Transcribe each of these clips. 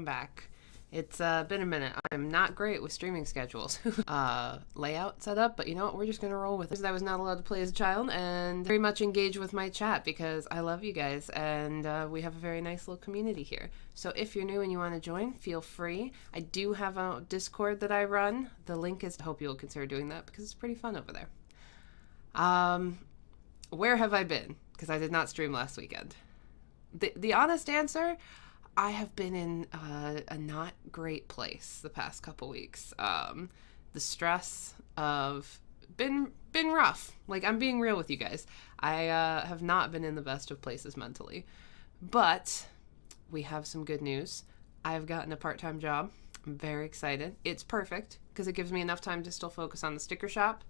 welcome back. It's been a minute. I'm not great with streaming schedules. Layout set up, but you know what? We're just gonna roll with it. I was not allowed to play as a child and very much engage with my chat because I love you guys and we have a very nice little community here. So if you're new and you want to join, feel free. I do have a Discord that I run. The link is, I hope you'll consider doing that because it's pretty fun over there. Where have I been? Because I did not stream last weekend. The honest answer, I have been in a not great place the past couple weeks. The stress of been rough. Like, I'm being real with you guys. I have not been in the best of places mentally. But we have some good news. I've gotten a part-time job. I'm very excited. It's perfect because it gives me enough time to still focus on the sticker shop.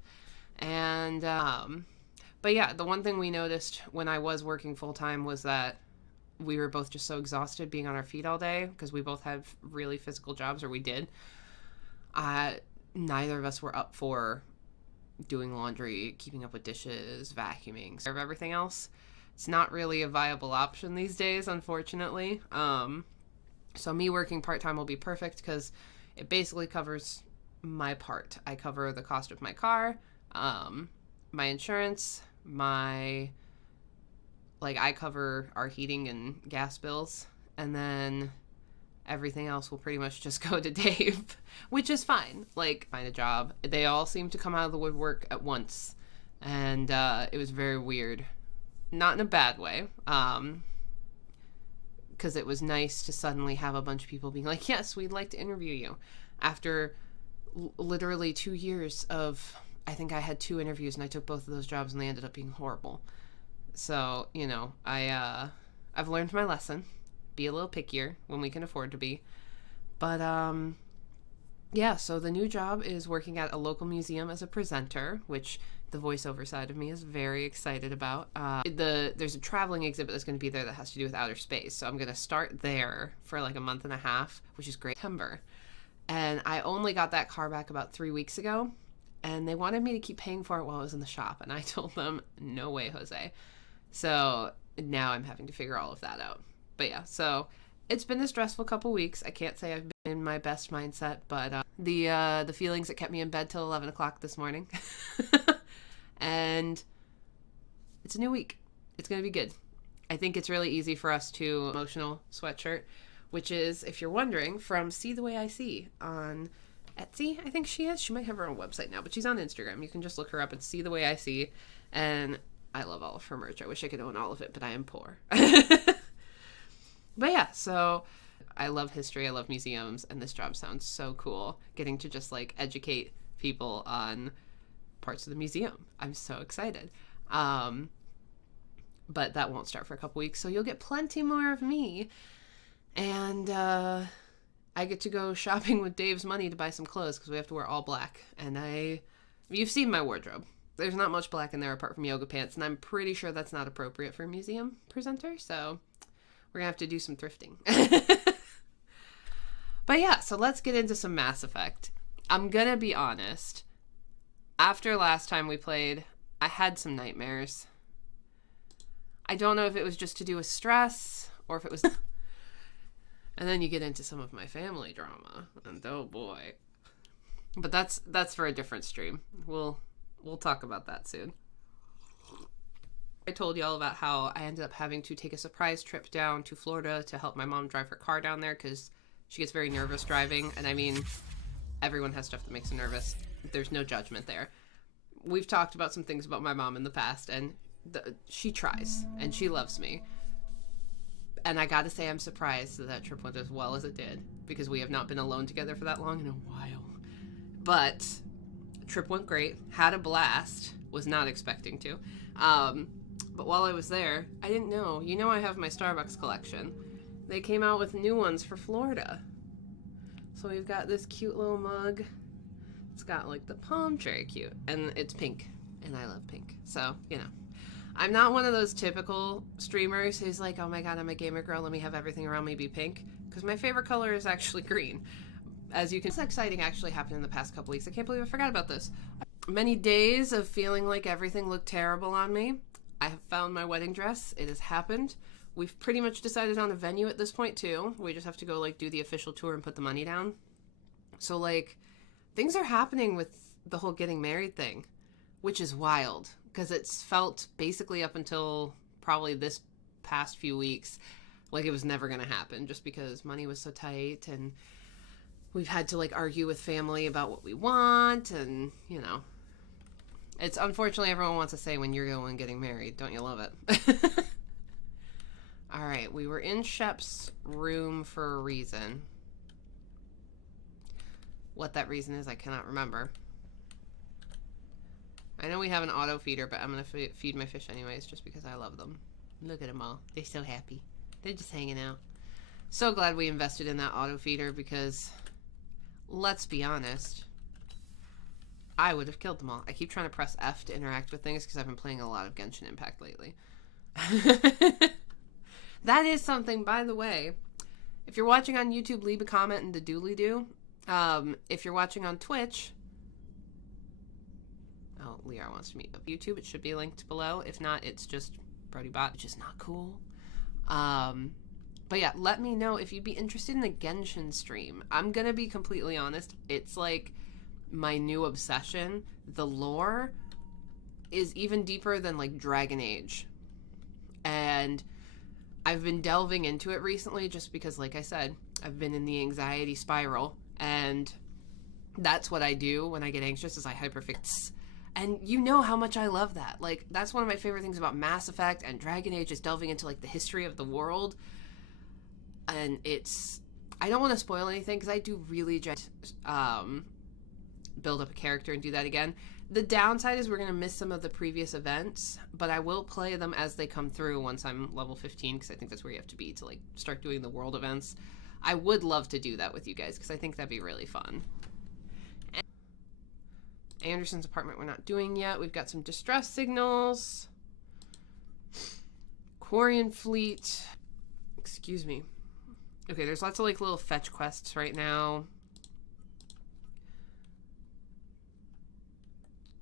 And but yeah, the one thing we noticed when I was working full-time was that we were both just so exhausted being on our feet all day because we both have really physical jobs, or we did. Neither of us were up for doing laundry, keeping up with dishes, vacuuming, serve everything else. It's not really a viable option these days, unfortunately. So me working part-time will be perfect because it basically covers my part. I cover the cost of my car, my insurance, I cover our heating and gas bills, and then everything else will pretty much just go to Dave, which is fine. Like, find a job. They all seem to come out of the woodwork at once, and it was very weird. Not in a bad way, because it was nice to suddenly have a bunch of people being like, yes, we'd like to interview you. After literally 2 years of, I think I had 2 interviews, and I took both of those jobs, and they ended up being horrible. So, you know, I've learned my lesson. Be a little pickier when we can afford to be. But, yeah, so the new job is working at a local museum as a presenter, which the voiceover side of me is very excited about. There's a traveling exhibit that's going to be there that has to do with outer space. So I'm going to start there for like a month and a half, which is great. September. And I only got that car back about 3 weeks ago. And they wanted me to keep paying for it while I was in the shop. And I told them, no way, Jose. So now I'm having to figure all of that out. But yeah, so it's been a stressful couple weeks. I can't say I've been in my best mindset, but the feelings that kept me in bed till 11 o'clock this morning. And it's a new week. It's going to be good. I think it's really easy for us to emotional sweatshirt, which is, if you're wondering, from See the Way I See on Etsy, I think she is. She might have her own website now, but she's on Instagram. You can just look her up and See the Way I See. And I love all of her merch. I wish I could own all of it, but I am poor. But yeah, so I love history. I love museums, and this job sounds so cool. Getting to just like educate people on parts of the museum. I'm so excited. But that won't start for a couple weeks, so you'll get plenty more of me. And I get to go shopping with Dave's money to buy some clothes because we have to wear all black. And you've seen my wardrobe. There's not much black in there apart from yoga pants, and I'm pretty sure that's not appropriate for a museum presenter, so we're going to have to do some thrifting. But yeah, so let's get into some Mass Effect. I'm going to be honest. After last time we played, I had some nightmares. I don't know if it was just to do with stress, or if it was... And then you get into some of my family drama, and oh boy. But that's for a different stream. We'll talk about that soon. I told y'all about how I ended up having to take a surprise trip down to Florida to help my mom drive her car down there because she gets very nervous driving. And I mean, everyone has stuff that makes them nervous. There's no judgment there. We've talked about some things about my mom in the past, and she tries, and she loves me. And I gotta say, I'm surprised that trip went as well as it did, because we have not been alone together for that long in a while. But trip went great, had a blast, was not expecting to. But while I was there, I didn't know. You know I have my Starbucks collection. They came out with new ones for Florida. So we've got this cute little mug. It's got like the palm tree, cute. And it's pink, and I love pink. So, you know. I'm not one of those typical streamers who's like, oh my god, I'm a gamer girl, let me have everything around me be pink. Because my favorite color is actually green. As you can see, exciting actually happened in the past couple weeks. I can't believe I forgot about this. Many days of feeling like everything looked terrible on me. I have found my wedding dress. It has happened. We've pretty much decided on a venue at this point too. We just have to go like do the official tour and put the money down. So like things are happening with the whole getting married thing, which is wild because it's felt basically up until probably this past few weeks like it was never going to happen just because money was so tight, and we've had to like argue with family about what we want, and you know, it's unfortunately everyone wants to say when you're going getting married. Don't you love it? All right, we were in Shep's room for a reason. What that reason is, I cannot remember. I know we have an auto feeder, but I'm going to feed my fish anyways just because I love them. Look at them all. They're so happy. They're just hanging out. So glad we invested in that auto feeder because, let's be honest, I would have killed them all. I keep trying to press F to interact with things because I've been playing a lot of Genshin Impact lately. That is something, by the way. If you're watching on YouTube, leave a comment and the dooley-doo. If you're watching on Twitch... Oh, Liara wants to meet up YouTube. It should be linked below. If not, it's just BrodyBot, which is not cool. But yeah, let me know if you'd be interested in a Genshin stream. I'm gonna be completely honest. It's like my new obsession. The lore is even deeper than like Dragon Age. And I've been delving into it recently just because, like I said, I've been in the anxiety spiral. And that's what I do when I get anxious is I hyperfix. And you know how much I love that. Like, that's one of my favorite things about Mass Effect and Dragon Age is delving into, like, the history of the world. And it's... I don't want to spoil anything because I do really just build up a character and do that again. The downside is we're going to miss some of the previous events, but I will play them as they come through once I'm level 15 because I think that's where you have to be to, like, start doing the world events. I would love to do that with you guys because I think that'd be really fun. Anderson's apartment we're not doing yet. We've got some distress signals. Quarian fleet. Excuse me. Okay, there's lots of like little fetch quests right now.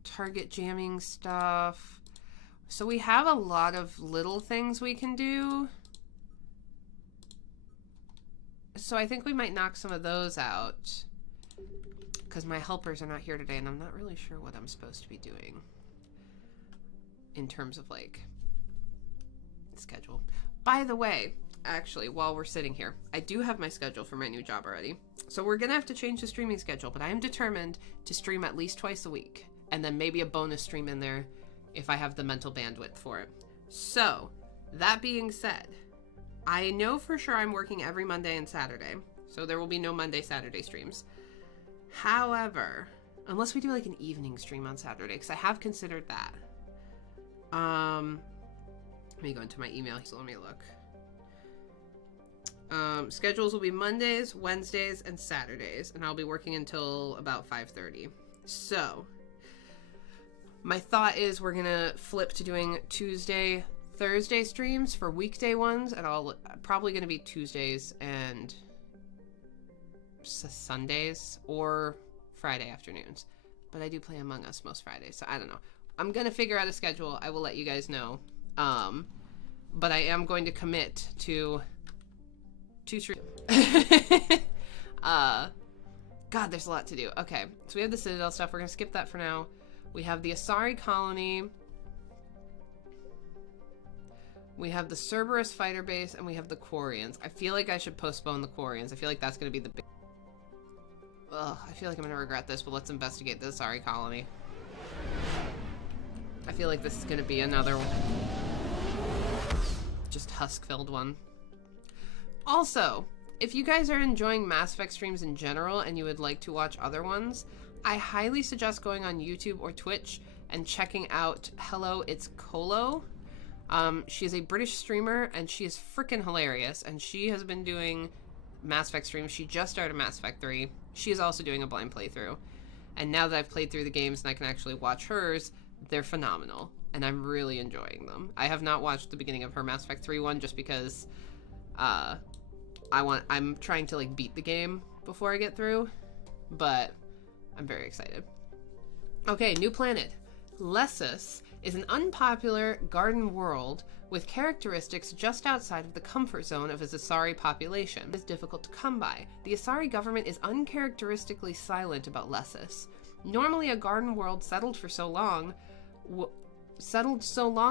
Target jamming stuff. So we have a lot of little things we can do. So I think we might knock some of those out. Because my helpers are not here today, and I'm not really sure what I'm supposed to be doing in terms of, like, schedule. By the way, actually, while we're sitting here, I do have my schedule for my new job already. So we're going to have to change the streaming schedule, but I am determined to stream at least twice a week, and then maybe a bonus stream in there if I have the mental bandwidth for it. So, that being said, I know for sure I'm working every Monday and Saturday, so there will be no Monday, Saturday streams. However, unless we do like an evening stream on Saturday, because I have considered that. Let me go into my email, so let me look. Schedules will be Mondays, Wednesdays, and Saturdays, and I'll be working until about 5:30. So, my thought is we're gonna flip to doing Tuesday, Thursday streams for weekday ones, and I'll probably gonna be Tuesdays and Sundays or Friday afternoons, but I do play Among Us most Fridays, so I don't know. I'm gonna figure out a schedule. I will let you guys know, but I am going to commit to 2 streams. God, there's a lot to do. Okay, so we have the Citadel stuff. We're gonna skip that for now. We have the Asari colony, we have the Cerberus fighter base, and we have the Quarians. I feel like I should postpone the Quarians. I feel like that's gonna be the big... Ugh, I feel like I'm gonna regret this, but let's investigate the Asari colony. I feel like this is gonna be another just husk-filled one. Also, if you guys are enjoying Mass Effect streams in general and you would like to watch other ones, I highly suggest going on YouTube or Twitch and checking out Hello, It's Colo. She is a British streamer and she is freaking hilarious, and she has been doing Mass Effect streams. She just started Mass Effect 3. She is also doing a blind playthrough. And now that I've played through the games and I can actually watch hers, they're phenomenal. And I'm really enjoying them. I have not watched the beginning of her Mass Effect 3 one just because I'm trying to like beat the game before I get through. But I'm very excited. Okay, new planet. Lessus is an unpopular garden world with characteristics just outside of the comfort zone of its Asari population. It is difficult to come by. The Asari government is uncharacteristically silent about Lessus. Normally a garden world settled so long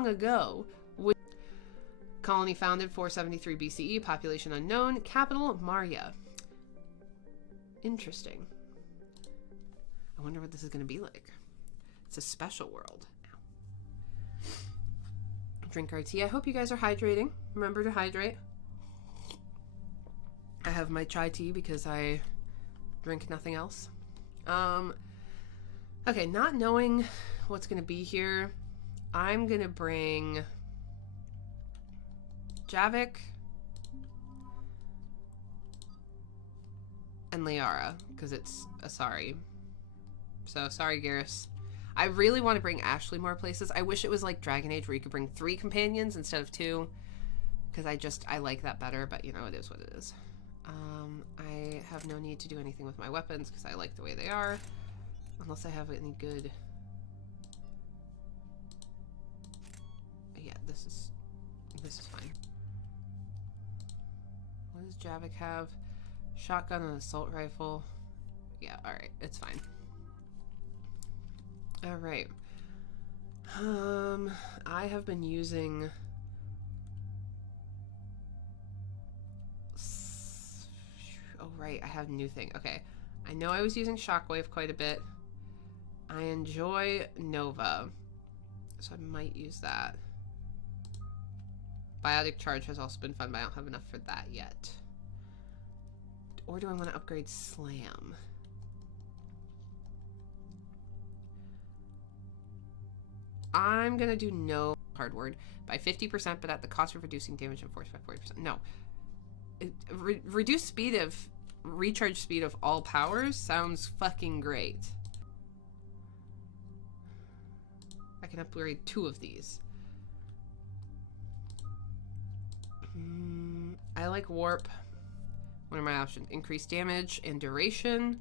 ago. Colony founded 473 BCE, population unknown, capital Marya. Interesting. I wonder what this is going to be like. It's a special world. Drink our tea. I hope you guys are hydrating. Remember to hydrate. I have my chai tea because I drink nothing else. Okay, not knowing what's going to be here, I'm going to bring Javik and Liara because it's Asari. So, sorry, Garrus. I really want to bring Ashley more places. I wish it was like Dragon Age where you could bring 3 companions instead of 2. Because I like that better, but you know, it is what it is. I have no need to do anything with my weapons because I like the way they are. Unless I have any good... Yeah, this is fine. What does Javik have? Shotgun and assault rifle. Yeah, alright, it's fine. Alright. I have been using... Oh, right, I have a new thing. Okay. I know I was using Shockwave quite a bit. I enjoy Nova, so I might use that. Biotic Charge has also been fun, but I don't have enough for that yet. Or do I want to upgrade Slam? I'm gonna do no hard word by 50%, but at the cost of reducing damage and force by 40%. No. Reduce speed of... Recharge speed of all powers sounds fucking great. I can upgrade 2 of these. I like Warp. What are my options? Increase damage and duration.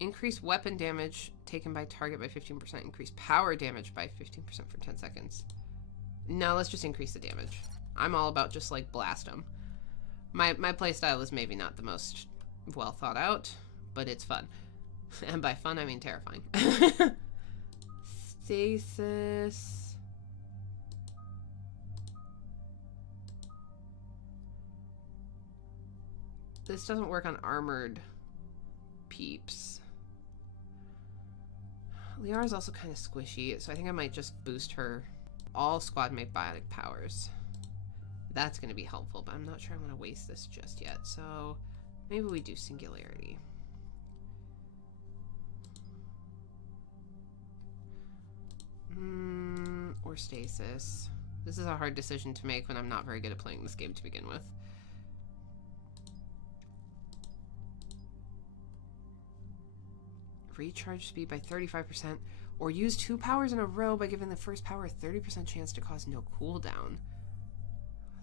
Increase weapon damage taken by target by 15%. Increase power damage by 15% for 10 seconds. No, let's just increase the damage. I'm all about just like blast them. My playstyle is maybe not the most well thought out, but it's fun. And by fun, I mean terrifying. Stasis. This doesn't work on armored peeps. Liara's also kind of squishy, so I think I might just boost her all squad mate biotic powers. That's going to be helpful, but I'm not sure I'm going to waste this just yet. So maybe we do Singularity. Or Stasis. This is a hard decision to make when I'm not very good at playing this game to begin with. Recharge speed by 35%, or use 2 powers in a row by giving the first power a 30% chance to cause no cooldown.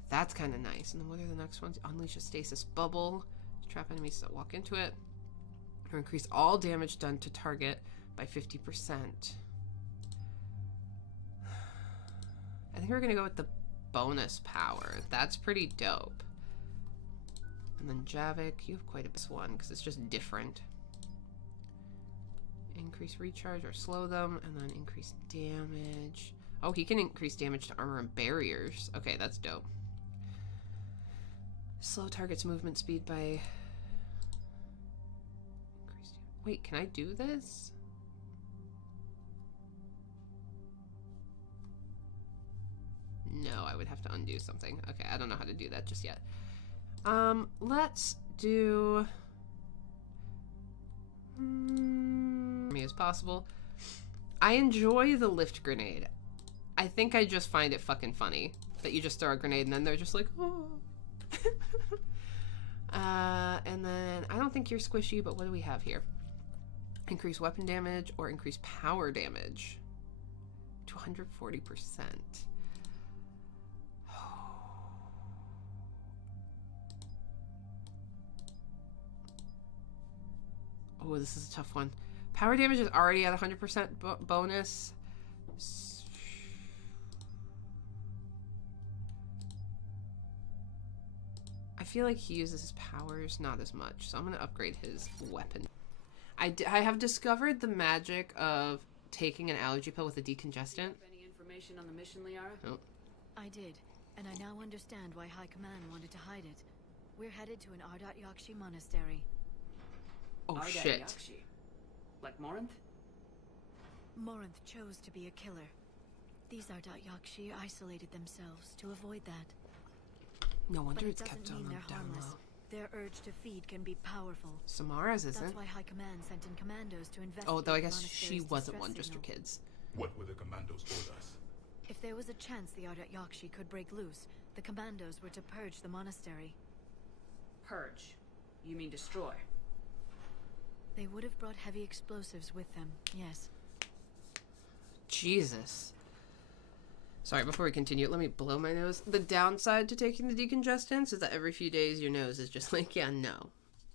That's kind of nice. And then what are the next ones? Unleash a stasis bubble. Trap enemies that walk into it. Or increase all damage done to target by 50%. I think we're going to go with the bonus power. That's pretty dope. And then Javik, you have quite a bit one because it's just different. Increase recharge or slow them, and then increase damage. Oh, he can increase damage to armor and barriers. Okay, that's dope. Slow target's movement speed by... Wait, can I do this? No, I would have to undo something. Okay, I don't know how to do that just yet. Let's do... me as possible. I enjoy the lift grenade. I think I just find it fucking funny that you just throw a grenade and then they're just like, oh. And then I don't think you're squishy, but what do we have here? Increase weapon damage or increase power damage to 140%. Oh, this is a tough one. Power damage is already at 100% bonus. I feel like he uses his powers not as much, so I'm going to upgrade his weapon. I have discovered the magic of taking an allergy pill with a decongestant. Any information on the mission, Liara? Oh. I did, and I now understand why High Command wanted to hide it. We're headed to an Ardat Yakshi monastery. Oh, Ardat shit. Yakshi. Like Morinth? Morinth chose to be a killer. These Ardat Yakshi isolated themselves to avoid that. No wonder But it it's kept doesn't on mean the they're down harmless. low. Their urge to feed can be powerful. Samara's That's isn't. why High Command sent in commandos to investigate. Oh, though I the guess she monastery's wasn't distress one, just her signal. kids. What were the commandos' orders? If there was a chance the Ardat Yakshi could break loose, the commandos were to purge the monastery. Purge. You mean destroy? They would have brought heavy explosives with them, yes. Jesus. Sorry, before we continue, let me blow my nose. The downside to taking the decongestants is that every few days your nose is just like, yeah, no.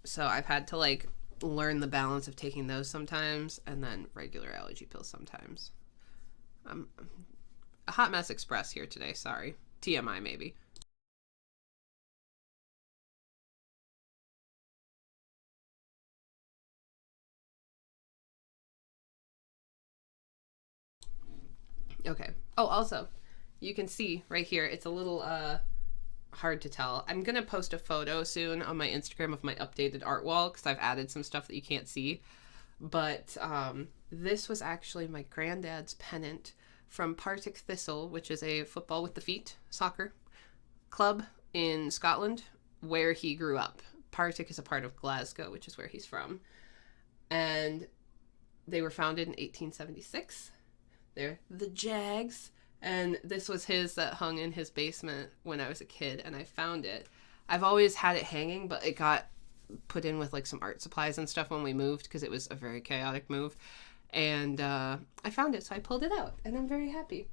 So I've had to, like, learn the balance of taking those sometimes and then regular allergy pills sometimes. I'm a hot mess express here today, sorry. TMI, maybe. Okay. Oh, also, you can see right here, it's a little hard to tell. I'm going to post a photo soon on my Instagram of my updated art wall because I've added some stuff that you can't see. But this was actually my granddad's pennant from Partick Thistle, which is a football with the feet soccer club in Scotland where he grew up. Partick is a part of Glasgow, which is where he's from. And they were founded in 1876. They're the Jags. And this was his that hung in his basement when I was a kid, and I found it. I've always had it hanging, but it got put in with like some art supplies and stuff when we moved because it was a very chaotic move. And I found it, so I pulled it out, and I'm very happy.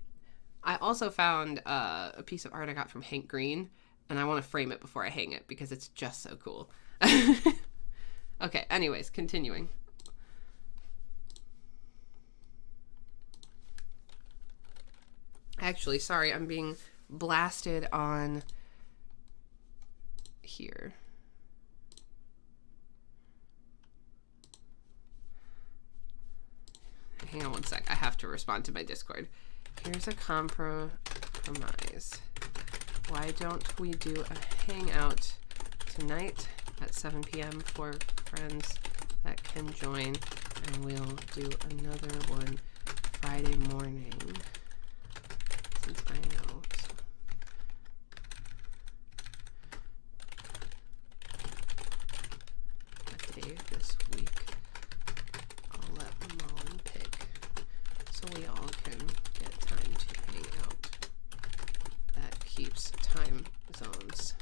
I also found a piece of art I got from Hank Green, and I want to frame it before I hang it because it's just so cool. Okay, anyways, continuing. Actually, sorry, I'm being blasted on here. Hang on one sec. I have to respond to my Discord. Here's a compromise. Why don't we do a hangout tonight at 7 p.m. for friends that can join, and we'll do another one Friday morning. Since I know. A day this week. I'll let Mom pick so we all can get time to hang out. That keeps time zones.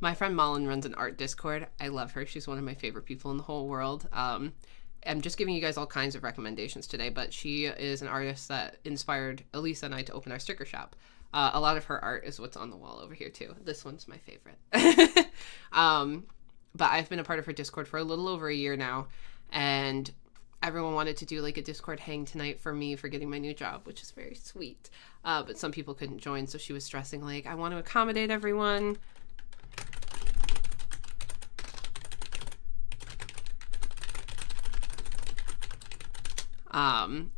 My friend Malin runs an art Discord. I love her. She's one of my favorite people in the whole world. I'm just giving you guys all kinds of recommendations today, but she is an artist that inspired Elisa and I to open our sticker shop. A lot of her art is what's on the wall over here too. This one's my favorite. But I've been a part of her Discord for a little over a year now, and everyone wanted to do like a Discord hang tonight for me for getting my new job, which is very sweet. But some people couldn't join, so she was stressing like, I want to accommodate everyone.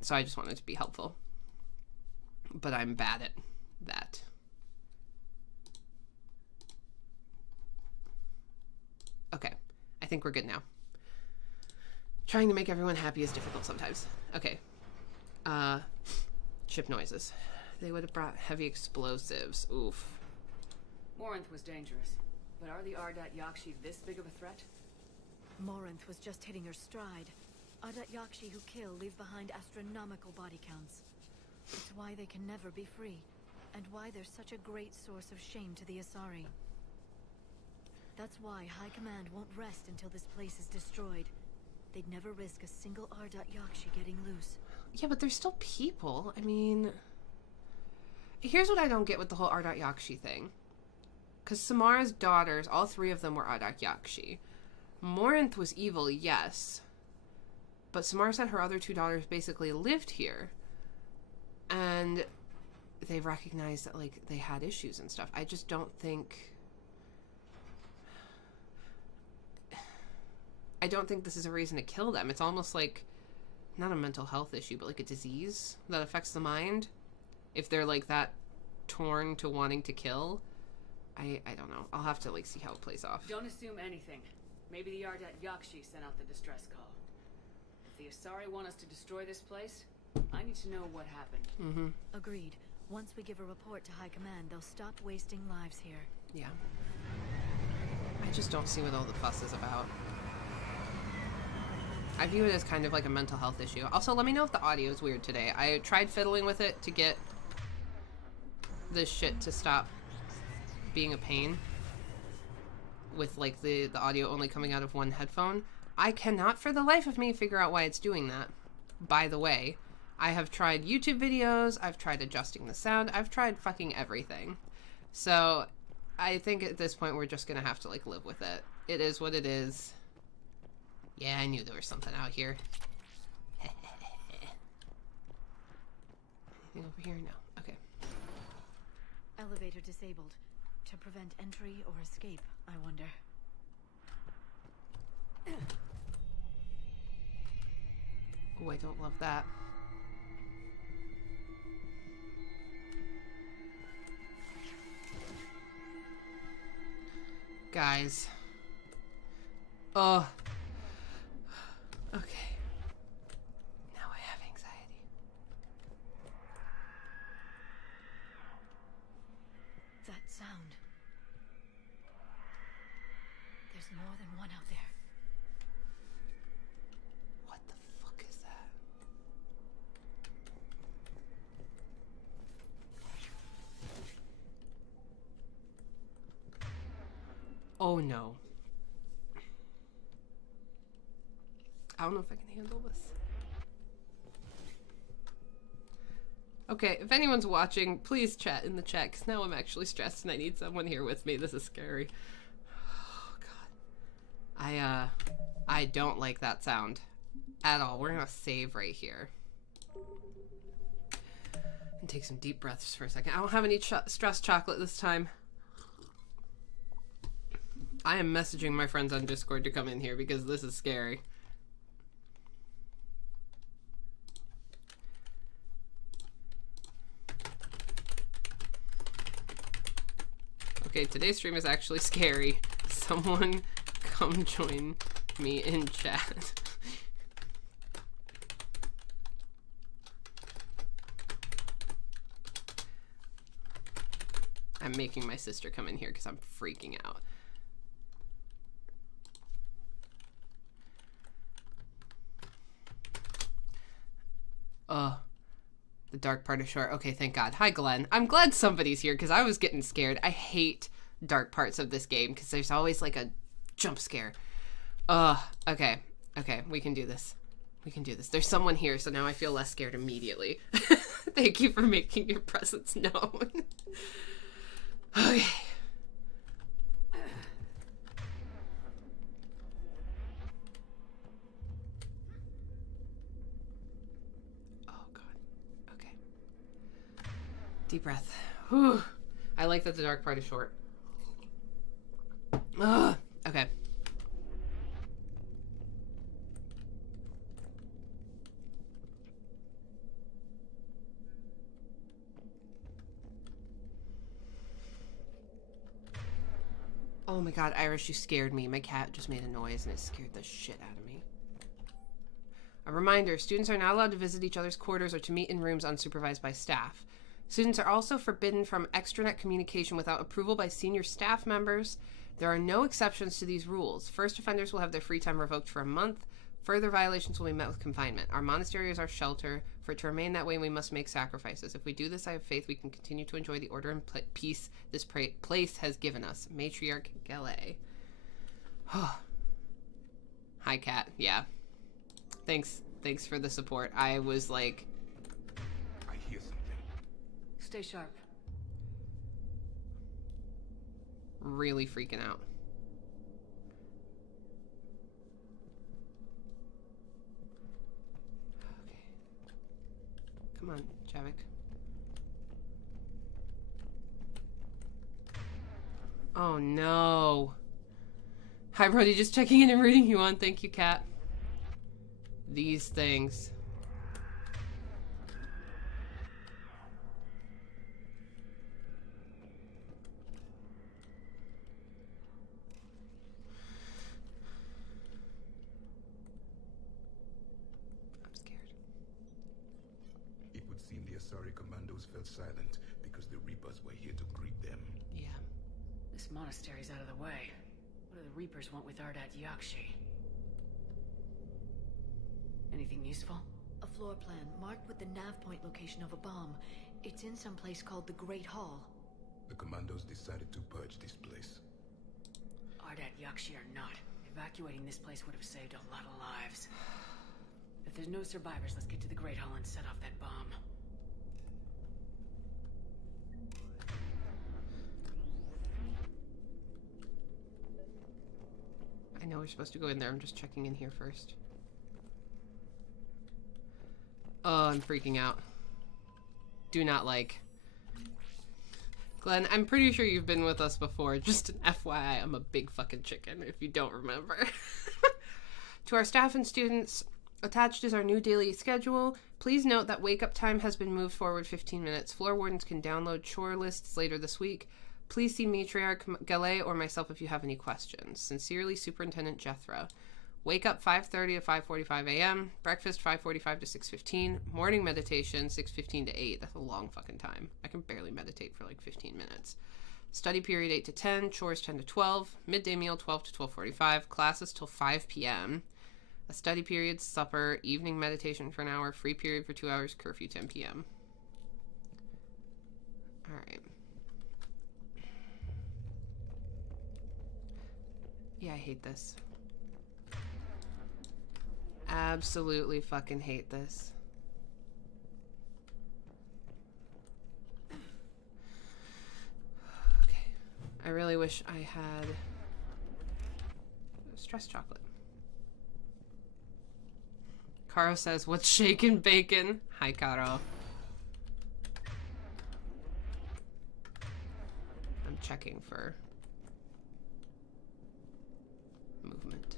So I just wanted to be helpful, but I'm bad at that. Okay, I think we're good now. Trying to make everyone happy is difficult sometimes. Okay, ship noises. They would have brought heavy explosives. Oof. Morinth was dangerous, but are the Ardat Yakshi this big of a threat? Morinth was just hitting her stride. Ardat Yakshi who kill leave behind astronomical body counts. It's why they can never be free, and why they're such a great source of shame to the Asari. That's why High Command won't rest until this place is destroyed. They'd never risk a single Ardat Yakshi getting loose. Yeah, but they're still people. I mean, here's what I don't get with the whole Ardat Yakshi thing. Because Samara's daughters, all three of them were Ardat Yakshi. Morinth was evil, yes. But Samara said her other two daughters basically lived here. And they recognized that, like, they had issues and stuff. I just don't think... I don't think this is a reason to kill them. It's almost like, not a mental health issue, but like a disease that affects the mind. If they're, like, that torn to wanting to kill. I don't know. I'll have to, like, see how it plays off. Don't assume anything. Maybe the Ardat Yakshi sent out the distress call. If the Asari want us to destroy this place, I need to know what happened. Mm-hmm. Agreed. Once we give a report to High Command, they'll stop wasting lives here. Yeah. I just don't see what all the fuss is about. I view it as kind of like a mental health issue. Also, let me know if the audio is weird today. I tried fiddling with it to get this shit to stop being a pain with, like, the audio only coming out of one headphone. I cannot for the life of me figure out why it's doing that. By the way, I have tried YouTube videos, I've tried adjusting the sound, I've tried fucking everything. So I think at this point we're just gonna have to, like, live with it. It is what it is. Yeah, I knew there was something out here. Anything over here? No. Okay. Elevator disabled. To prevent entry or escape, I wonder. Oh, I don't love that. Guys. Oh. Okay. Now I have anxiety. That sound. There's more than one out there. What the fuck is that? Oh no. I don't know if I can handle this. Okay, if anyone's watching, please chat in the chat, because now I'm actually stressed and I need someone here with me. This is scary. Oh, God. I don't like that sound at all. We're gonna save right here. And take some deep breaths for a second. I don't have any stress chocolate this time. I am messaging my friends on Discord to come in here because this is scary. Okay, today's stream is actually scary. Someone come join me in chat. I'm making my sister come in here because I'm freaking out. The dark part is short. Okay, thank God. Hi, Glenn. I'm glad somebody's here because I was getting scared. I hate dark parts of this game because there's always like a jump scare. Okay. Okay, we can do this. We can do this. There's someone here, so now I feel less scared immediately. Thank you for making your presence known. Okay. Deep breath. Whew. I like that the dark part is short. Ugh. Okay. Oh my God, Irish, you scared me. My cat just made a noise and it scared the shit out of me. A reminder, students are not allowed to visit each other's quarters or to meet in rooms unsupervised by staff. Students are also forbidden from extranet communication without approval by senior staff members. There are no exceptions to these rules. First offenders will have their free time revoked for a month. Further violations will be met with confinement. Our monastery is our shelter. For it to remain that way, we must make sacrifices. If we do this, I have faith we can continue to enjoy the order and peace this place has given us. Matriarch Gele. Hi, Kat. Yeah. Thanks for the support. I was like... I hear something. Stay sharp. Really freaking out. on, Javik. Oh no. Hi Brody, just checking in and rooting you on. Thank you, Kat. These things. I'm scared. It would seem the Asari commandos fell silent because the Reapers were here to greet them. Yeah. This monastery's out of the way. What do the Reapers want with Ardat Yakshi? Anything useful? A floor plan marked with the nav point location of a bomb. It's in some place called the Great Hall. The commandos decided to purge this place. Ardat Yakshi or not, evacuating this place would have saved a lot of lives. If there's no survivors, let's get to the Great Hall and set off that bomb. I know we're supposed to go in there. I'm just checking in here first. Oh, I'm freaking out. Do not like. Glenn, I'm pretty sure you've been with us before. Just an FYI, I'm a big fucking chicken if you don't remember. To our staff and students, attached is our new daily schedule. Please note that wake-up time has been moved forward 15 minutes. Floor wardens can download chore lists later this week. Please see Matriarch Galay or myself if you have any questions. Sincerely, Superintendent Jethro. Wake up 5:30 to 5:45 a.m. Breakfast 5:45 to 6:15. Morning meditation 6:15 to 8. That's a long fucking time. I can barely meditate for like 15 minutes. Study period 8 to 10. Chores 10 to 12. Midday meal 12 to 12:45. Classes till 5 p.m. A study period, supper, evening meditation for an hour, free period for 2 hours, curfew 10 p.m. Alright. Yeah, I hate this. Absolutely fucking hate this. Okay. I really wish I had stress chocolate. Caro says, what's shaken bacon? Hi, Caro. I'm checking for movement.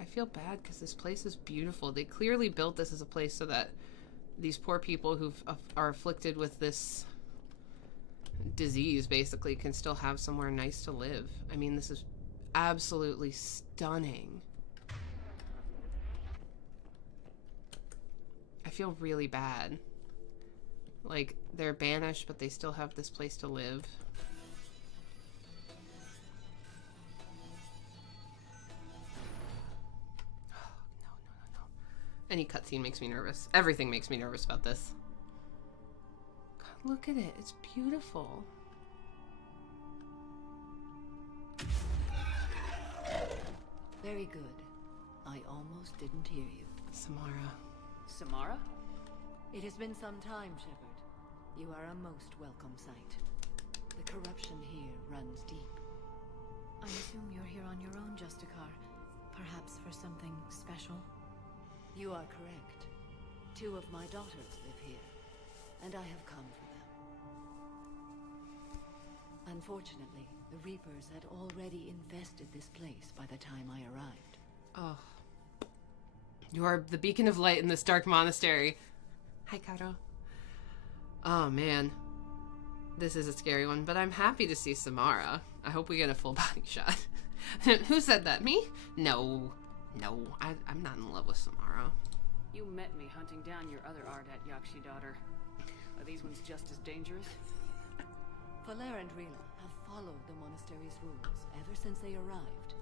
I feel bad because this place is beautiful. They clearly built this as a place so that these poor people who are afflicted with this disease basically can still have somewhere nice to live. I mean, this is absolutely stunning. I feel really bad. Like, they're banished, but they still have this place to live. Any cutscene makes me nervous. Everything makes me nervous about this. God, look at it. It's beautiful. Very good. I almost didn't hear you. Samara. Samara? It has been some time, Shepard. You are a most welcome sight. The corruption here runs deep. I assume you're here on your own, Justicar. Perhaps for something special? You are correct. 2 of my daughters live here, and I have come for them. Unfortunately, the Reapers had already infested this place by the time I arrived. Oh. You are the beacon of light in this dark monastery. Hi, Caro. Oh, man. This is a scary one, but I'm happy to see Samara. I hope we get a full body shot. Who said that? Me? No. No, I'm not in love with Samara. You met me hunting down your other Ardat Yakshi daughter. Are these ones just as dangerous? Falere and Rila have followed the monastery's rules ever since they arrived.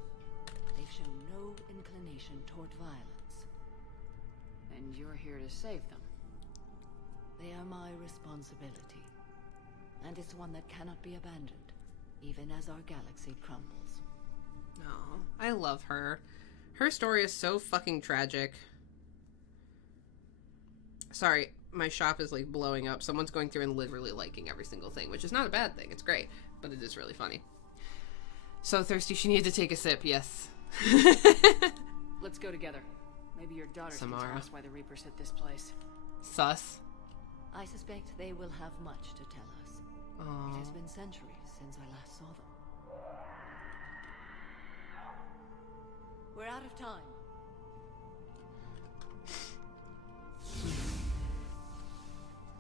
They've shown no inclination toward violence. And you're here to save them. They are my responsibility. And it's one that cannot be abandoned, even as our galaxy crumbles. Oh, I love her. Her story is so fucking tragic. Sorry, my shop is like blowing up. Someone's going through and literally liking every single thing, which is not a bad thing. It's great, but it is really funny. So thirsty she needed to take a sip, yes. Let's go together. Maybe your daughters can Samara. tell us why the Reapers hit this place. Sus. I suspect they will have much to tell us. Oh. It has been centuries since I last saw them. We're out of time.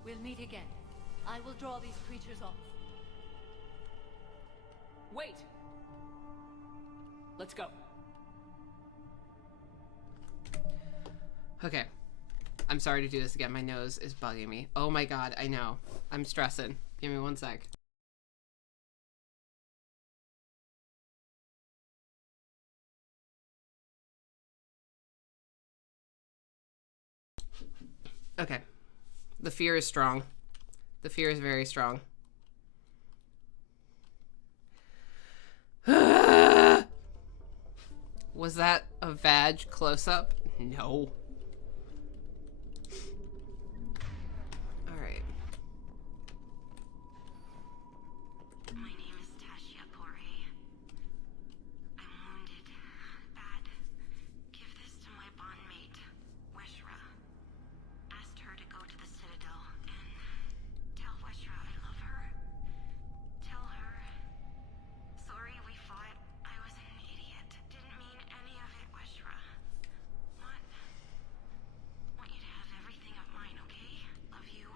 We'll meet again. I will draw these creatures off. Wait! Let's go. Okay. I'm sorry to do this again. My nose is bugging me. Oh my god, I know. I'm stressing. Give me 1 sec. Okay. The fear is strong. The fear is very strong. Was that a vag close-up? No. Alright. My name is Tashia Pori. I'm wounded. Bad. Give this to my bondmate, Weshra. Asked her to go to the Citadel and tell Weshra I love her. Tell her. Sorry we fought. I was an idiot. Didn't mean any of it, Weshra. Want you to have everything of mine, okay? Love you.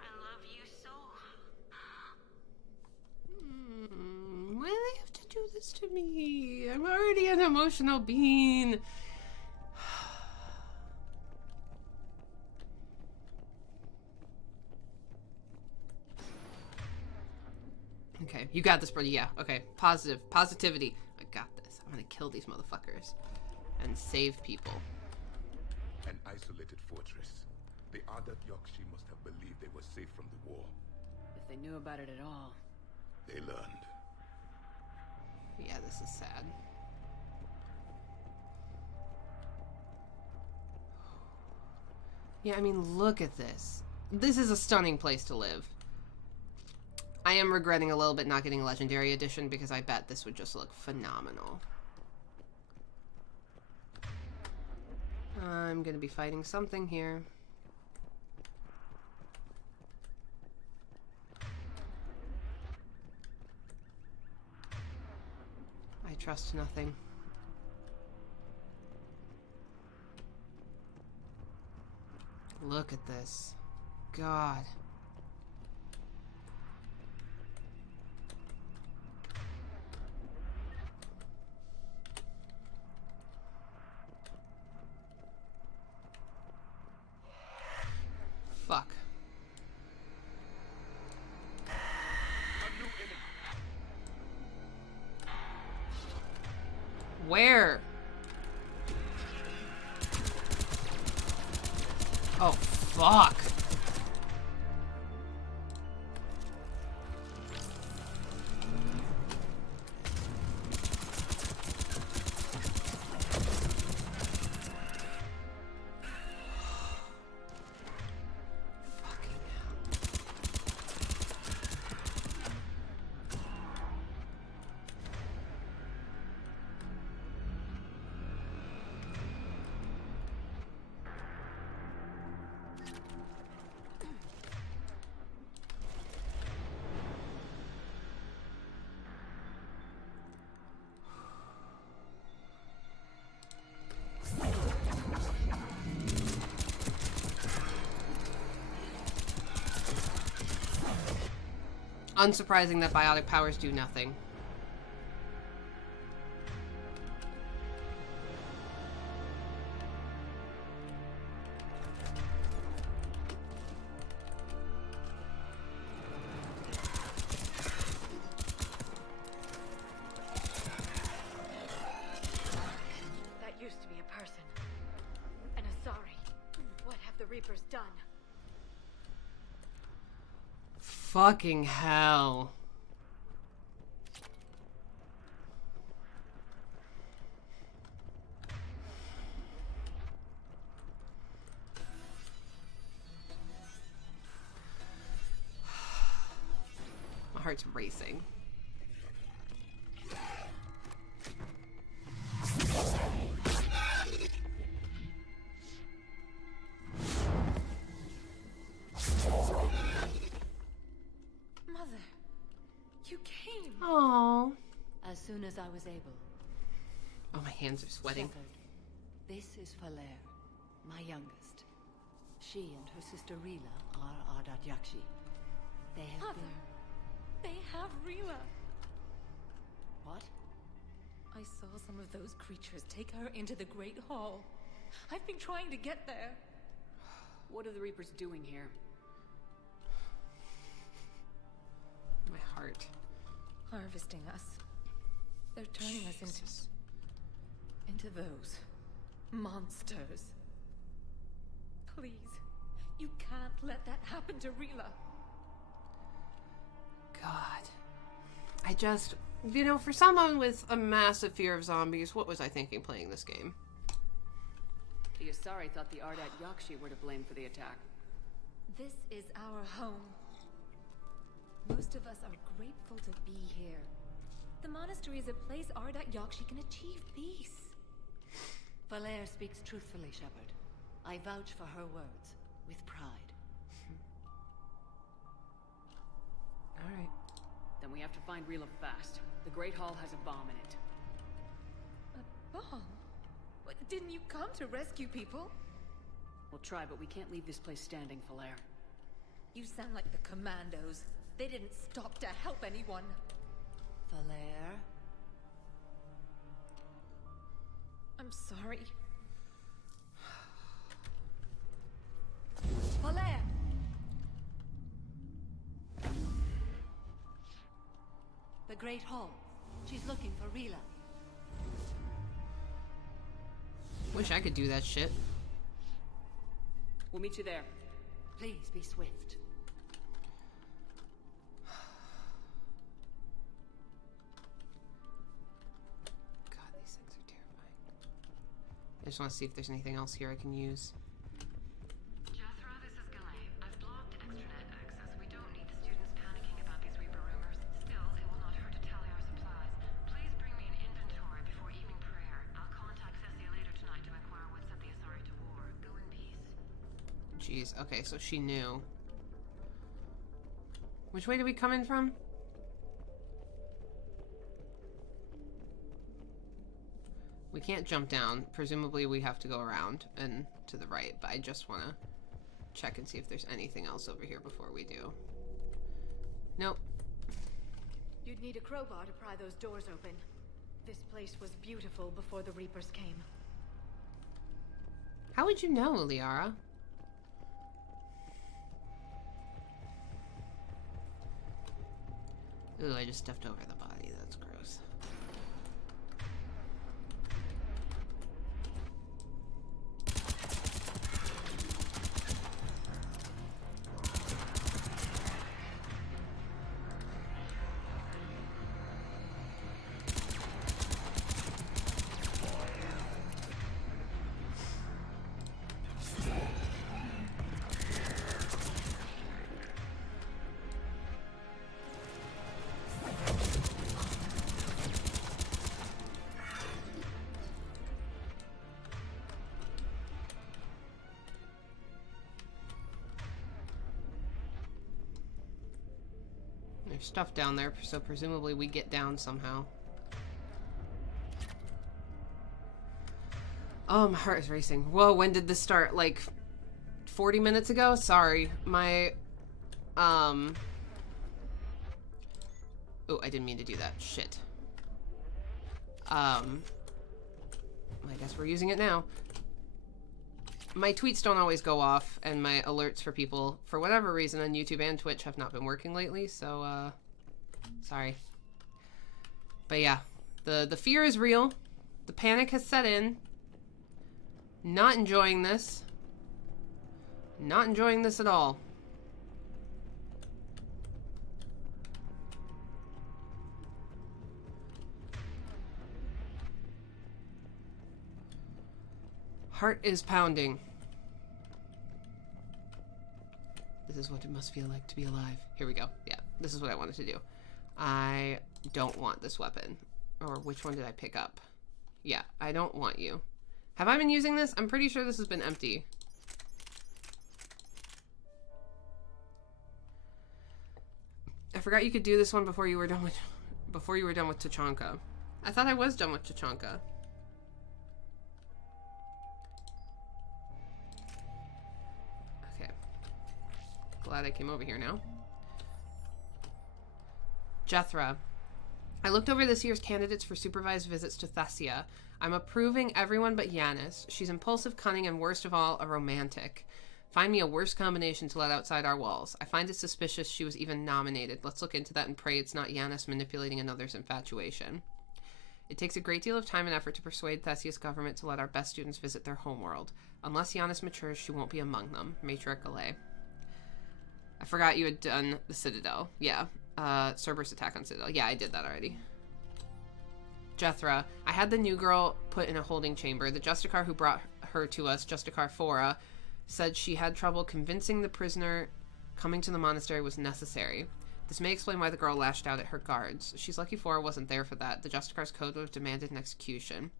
I love you so. Why do they have to do this to me? I'm already an emotional being. Okay, you got this, buddy. Yeah, okay. Positivity. I got this. I'm gonna kill these motherfuckers and save people. An isolated fortress. The Ardat Yakshi must have believed they were safe from the war. If they knew about it at all. They learned. Yeah, this is sad. Yeah, I mean, look at this. This is a stunning place to live. I am regretting a little bit not getting a Legendary Edition because I bet this would just look phenomenal. I'm gonna be fighting something here. I trust nothing. Look at this. God. Fuck. Where? Oh, fuck. Fucking hell. Unsurprising that biotic powers do nothing. That used to be a person. An Asari. What have the Reapers done? Fucking hell. My heart's racing. Oh. As soon as I was able. Oh, my hands are sweating. Shepard, this is Falere, my youngest. She and her sister Rila are Ardat Yakshi. They have Mother, been... they have Rila. What? I saw some of those creatures take her into the Great Hall. I've been trying to get there. What are the Reapers doing here? My heart. Harvesting us. They're turning us into those monsters. Please, you can't let that happen to Rila. God. I just, you know, for someone with a massive fear of zombies, what was I thinking playing this game? The Asari thought the Ardat Yakshi were to blame for the attack. This is our home. Most of us are grateful to be here. The monastery is a place Ardat Yakshi can achieve peace. Falere speaks truthfully, Shepard. I vouch for her words, with pride. Alright. Then we have to find Rila fast. The Great Hall has a bomb in it. A bomb? What, didn't you come to rescue people? We'll try, but we can't leave this place standing, Falere. You sound like the commandos. They didn't stop to help anyone. Falere? I'm sorry. Falere! The Great Hall. She's looking for Rila. Wish I could do that shit. We'll meet you there. Please be swift. God, these things are terrifying. I just want to see if there's anything else here I can use. Jethro, this is Galay. I've blocked extranet access. We don't need the students panicking about these Reaper rumors. Still, it will not hurt to tally our supplies. Please bring me an inventory before evening prayer. I'll contact Cessia later tonight to inquire what set the Asari to war. Go in peace. Jeez, okay, so she knew. Which way did we come in from? We can't jump down. Presumably we have to go around and to the right, but I just want to check and see if there's anything else over here before we do. Nope. You'd need a crowbar to pry those doors open. This place was beautiful before the Reapers came. How would you know, Liara? Ooh, I just stepped over the body. That's gross. There's stuff down there, so presumably we get down somehow. Oh, my heart is racing. Whoa, when did this start? Like 40 minutes ago? Sorry. My, oh, I didn't mean to do that. Shit. I guess we're using it now. My tweets don't always go off, and my alerts for people, for whatever reason, on YouTube and Twitch have not been working lately, so, sorry. But yeah, the fear is real. The panic has set in. Not enjoying this. Not enjoying this at all. Heart is pounding. This is what it must feel like to be alive. Here we go. Yeah, this is what I wanted to do. I don't want this weapon. Or which one did I pick up? Yeah, I don't want you. Have I been using this? I'm pretty sure this has been empty. I forgot you could do this one before you were done with Before you were done with Tachanka. I thought I was done with Tachanka. Okay. Glad I came over here now. Jethra. I looked over this year's candidates for supervised visits to Thessia. I'm approving everyone but Yanis. She's impulsive, cunning, and worst of all, a romantic. Find me a worse combination to let outside our walls. I find it suspicious she was even nominated. Let's look into that and pray it's not Yanis manipulating another's infatuation. It takes a great deal of time and effort to persuade Thessia's government to let our best students visit their homeworld. Unless Yanis matures, she won't be among them. Matriarch Alay. I forgot you had done the Citadel. Yeah. Cerberus attack on Citadel. Yeah, I did that already. Jethra. I had the new girl put in a holding chamber. The Justicar who brought her to us, Justicar Fora, said she had trouble convincing the prisoner coming to the monastery was necessary. This may explain why the girl lashed out at her guards. She's lucky Fora wasn't there for that. The Justicar's code would have demanded an execution.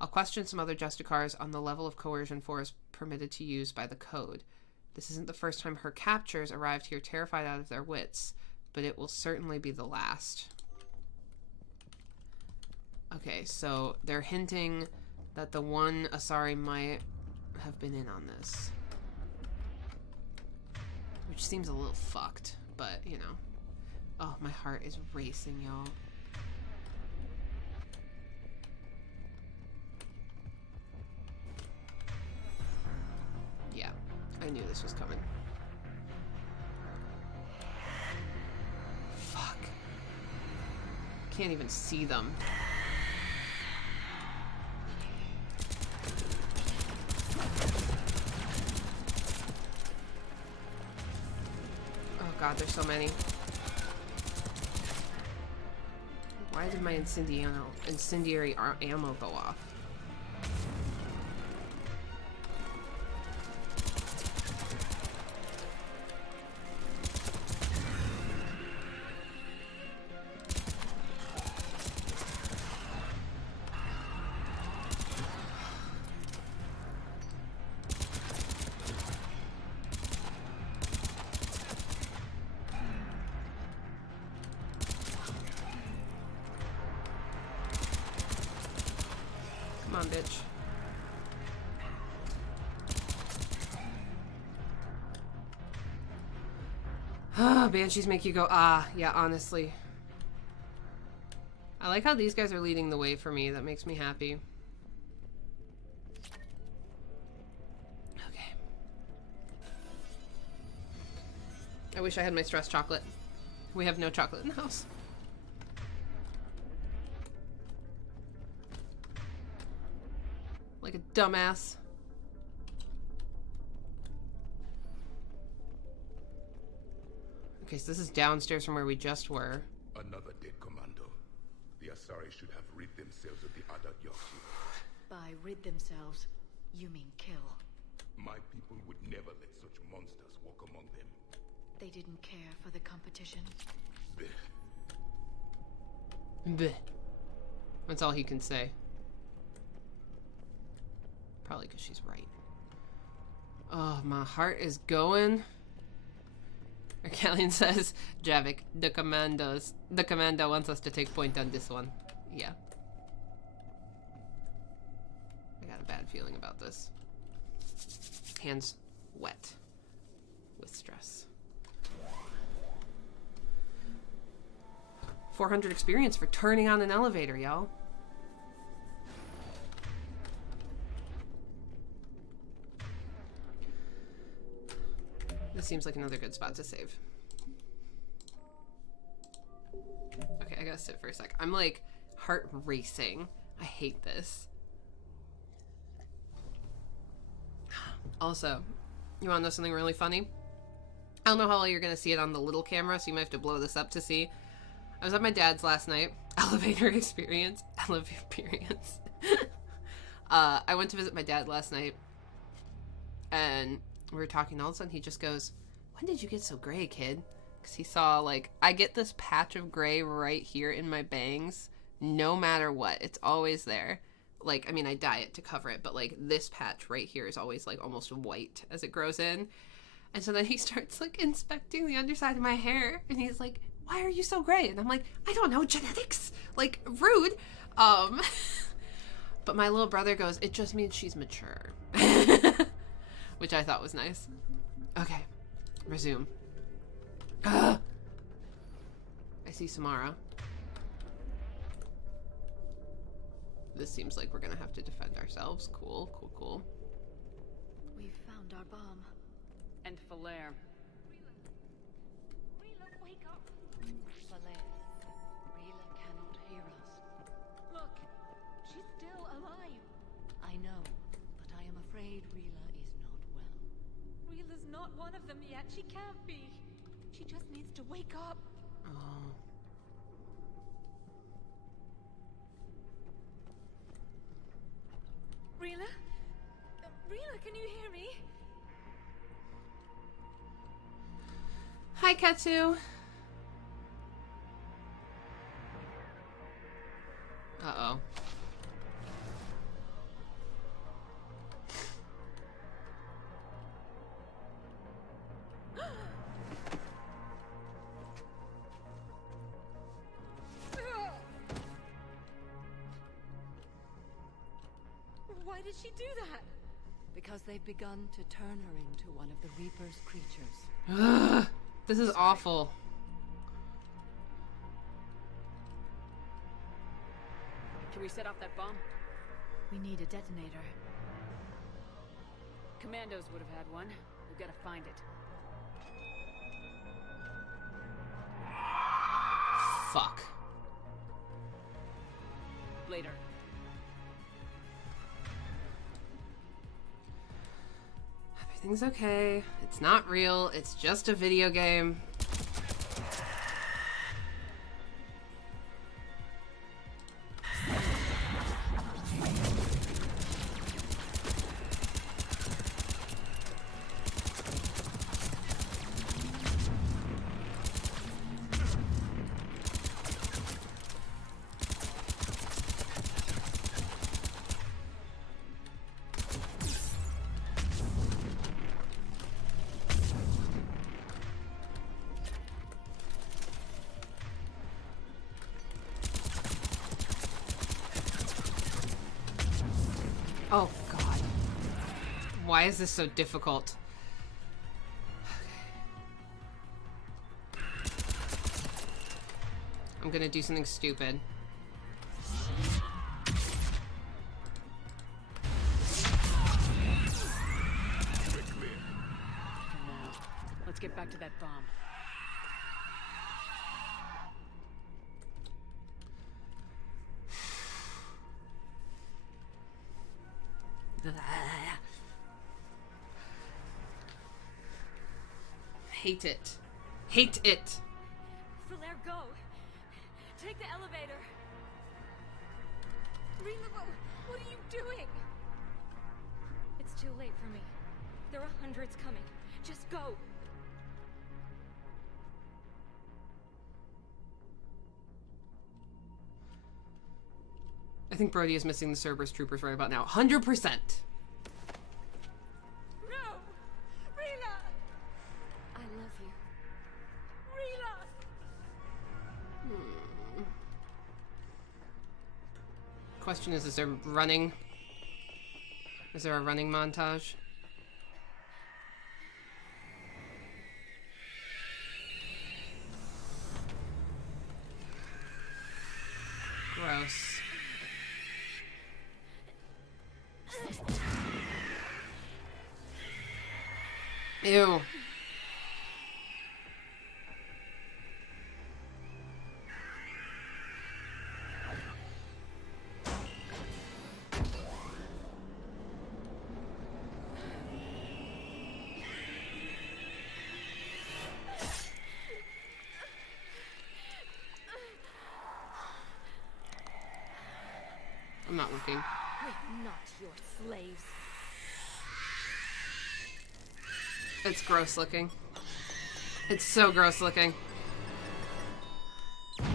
I'll question some other Justicars on the level of coercion Fora's permitted to use by the code. This isn't the first time her captors arrived here terrified out of their wits, but it will certainly be the last. Okay, so they're hinting that the one Asari might have been in on this. Which seems a little fucked, but, you know. Oh, my heart is racing, y'all. Yeah, I knew this was coming. Fuck. Can't even see them. Oh god, there's so many. Why did my incendiary ammo go off? Come on, bitch. Ah, banshees make you go, ah. Yeah, honestly. I like how these guys are leading the way for me. That makes me happy. Okay. I wish I had my stress chocolate. We have no chocolate in the house. Like a dumbass. Okay, so this is downstairs from where we just were. Another dead commando. The Asari should have rid themselves of the Adat Yakshi. By rid themselves, you mean kill. My people would never let such monsters walk among them. They didn't care for the competition. Blech. Bleh. That's all he can say. Probably because she's right. Oh, my heart is going. Arcalian says, Javik, the commando wants us to take point on this one. Yeah. I got a bad feeling about this. Hands wet with stress. 400 experience for turning on an elevator, y'all. This seems like another good spot to save. Okay, I gotta sit for a sec. I'm like heart racing. I hate this. Also, you wanna know something really funny? I don't know how well you're gonna see it on the little camera, so you might have to blow this up to see. I was at my dad's last night. Elevator experience. Elevator experience. I went to visit my dad last night, and we were talking, all of a sudden he just goes, when did you get so gray, kid? Because he saw, like, I get this patch of gray right here in my bangs, no matter what. It's always there. Like, I mean, I dye it to cover it, but, like, this patch right here is always, like, almost white as it grows in. And so then he starts, like, inspecting the underside of my hair, and he's like, why are you so gray? And I'm like, I don't know, genetics. Like, rude. But my little brother goes, it just means she's mature. Which I thought was nice. Okay, resume. Ugh. I see Samara. This seems like we're gonna have to defend ourselves. Cool, cool, cool. We've found our bomb. And Falaire. Rila, wake up! Falaire, Rila cannot hear us. Look, she's still alive. I know, but I am afraid Rila is not well. Rila's not one of them yet. She can't be. She just needs to wake up. Oh. Rila? Rila, can you hear me? Hi, Katsu. Uh-oh. Why did she do that? Because they've begun to turn her into one of the Reaper's creatures. Ugh, this is awful. Can we set off that bomb? We need a detonator. Commandos would have had one. We've got to find it. Fuck. Later. Everything's okay. It's not real. It's just a video game. Oh, God. Why is this so difficult? Okay. I'm gonna do something stupid. Now, let's get back to that bomb. Hate it. Hate it. Falaire, go! Take the elevator! Rila, what are you doing? It's too late for me. There are hundreds coming. Just go! I think Brody is missing the Cerberus troopers right about now. 100%. No! Rila! I love you. Rila! Question is there running? Is there a running montage? Gross. Ew. I'm not looking. We're not your slaves. It's gross looking. It's so gross looking. Oh,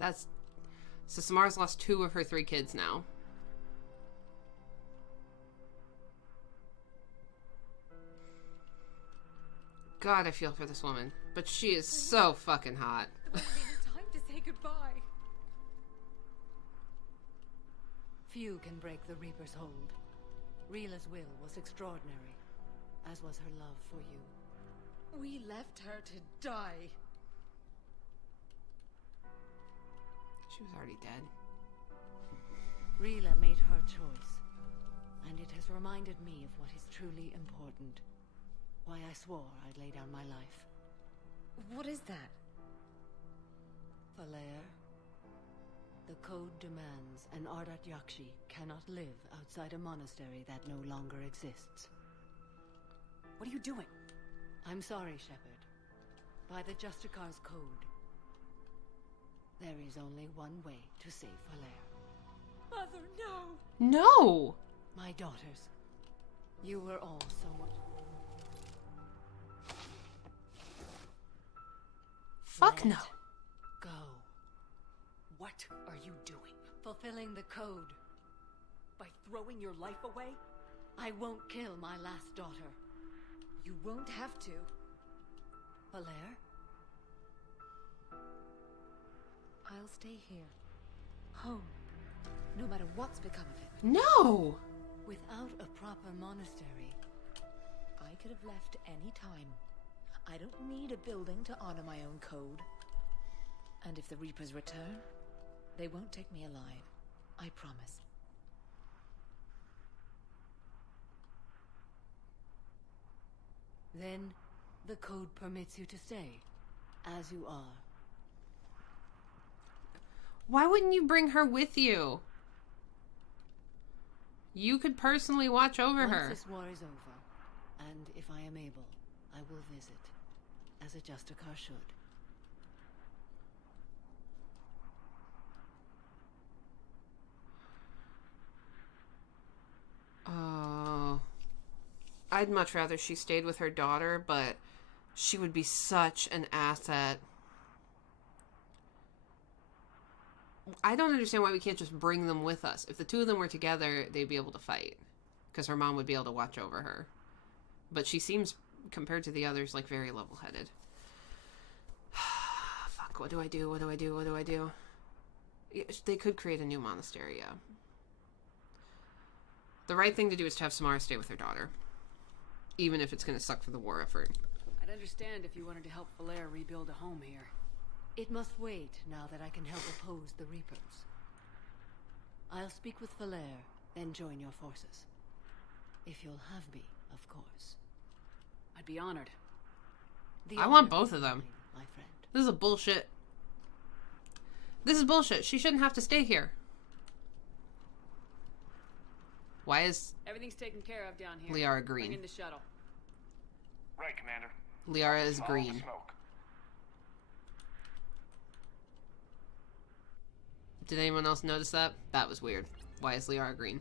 God. So Samara's lost 2 of her 3 kids now. God, I feel for this woman. But she is so fucking hot. There won't be time to say goodbye. Few can break the Reaper's hold. Rila's will was extraordinary, as was her love for you. We left her to die. She was already dead. Rila made her choice, and it has reminded me of what is truly important. Why I swore I'd lay down my life. What is that? Falere, the code demands an Ardat Yakshi cannot live outside a monastery that no longer exists. What are you doing? I'm sorry, Shepard. By the Justicar's code, there is only one way to save Falere. Mother, no! No! My daughters, you were all so much... Fuck no. Go. What are you doing? Fulfilling the code. By throwing your life away? I won't kill my last daughter. You won't have to. Falere? I'll stay here. Home. No matter what's become of it. No! Without a proper monastery, I could have left any time. I don't need a building to honor my own code. And if the Reapers return, they won't take me alive. I promise. then the code permits you to stay, as you are. Why wouldn't you bring her with you? You could personally watch over her. Once this war is over, and if I am able, I will visit, as a Justicar should. Oh. I'd much rather she stayed with her daughter, but she would be such an asset. I don't understand why we can't just bring them with us. If the two of them were together, they'd be able to fight. Because her mom would be able to watch over her. But she seems, compared to the others, like very level-headed. Fuck, what do I do? What do I do? What do I do? Yeah, they could create a new monastery, yeah. The right thing to do is to have Samara stay with her daughter. Even if it's going to suck for the war effort. I'd understand if you wanted to help Falere rebuild a home here. It must wait now that I can help oppose the Reapers. I'll speak with Falere, then join your forces. If you'll have me, of course. I'd be honored. The I want honor both of them. mine, my friend. This is a bullshit. This is bullshit. She shouldn't have to stay here. Why is Everything's taken care of down here. Liara Bring in green? the shuttle. Right, Commander. Liara is Follow the green. smoke. Did anyone else notice that? That was weird. Why is Liara green?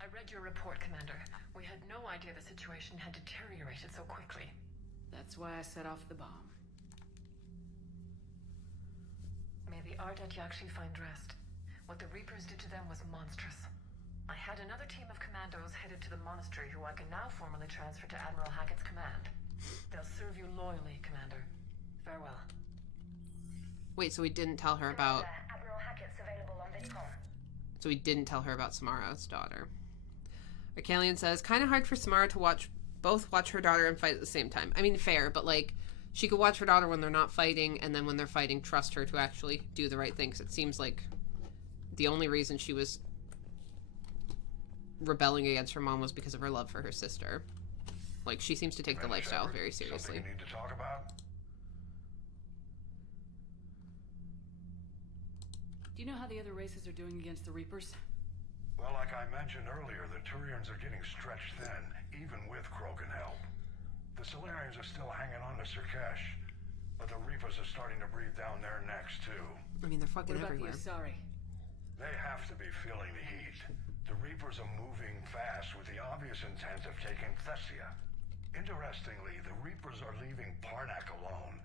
I read your report, Commander. We had no idea the situation had deteriorated so quickly. That's why I set off the bomb. May the Ardat Yakshi find rest. What the Reapers did to them was monstrous. I had another team of commandos headed to the monastery who I can now formally transfer to Admiral Hackett's command. They'll serve you loyally, Commander. Farewell. Wait, so we didn't tell her about... Admiral Hackett's available on Vidcom. So we didn't tell her about Samara's daughter. Arcalian says, kind of hard for Samara to both watch her daughter and fight at the same time. I mean, fair, but like, she could watch her daughter when they're not fighting, and then when they're fighting, trust her to actually do the right thing, because it seems like the only reason she was rebelling against her mom was because of her love for her sister. Like, she seems to take the Commander lifestyle Shepard, very seriously. Something you need to talk about? Do you know how the other races are doing against the Reapers? Well, like I mentioned earlier, the Turians are getting stretched thin, even with Krogan help. The Solarians are still hanging on to Surkesh, but the Reapers are starting to breathe down their necks, too. I mean, they're fucking What about everywhere. the Asari? They have to be feeling the heat. The Reapers are moving fast with the obvious intent of taking Thessia. Interestingly, the Reapers are leaving Parnak alone.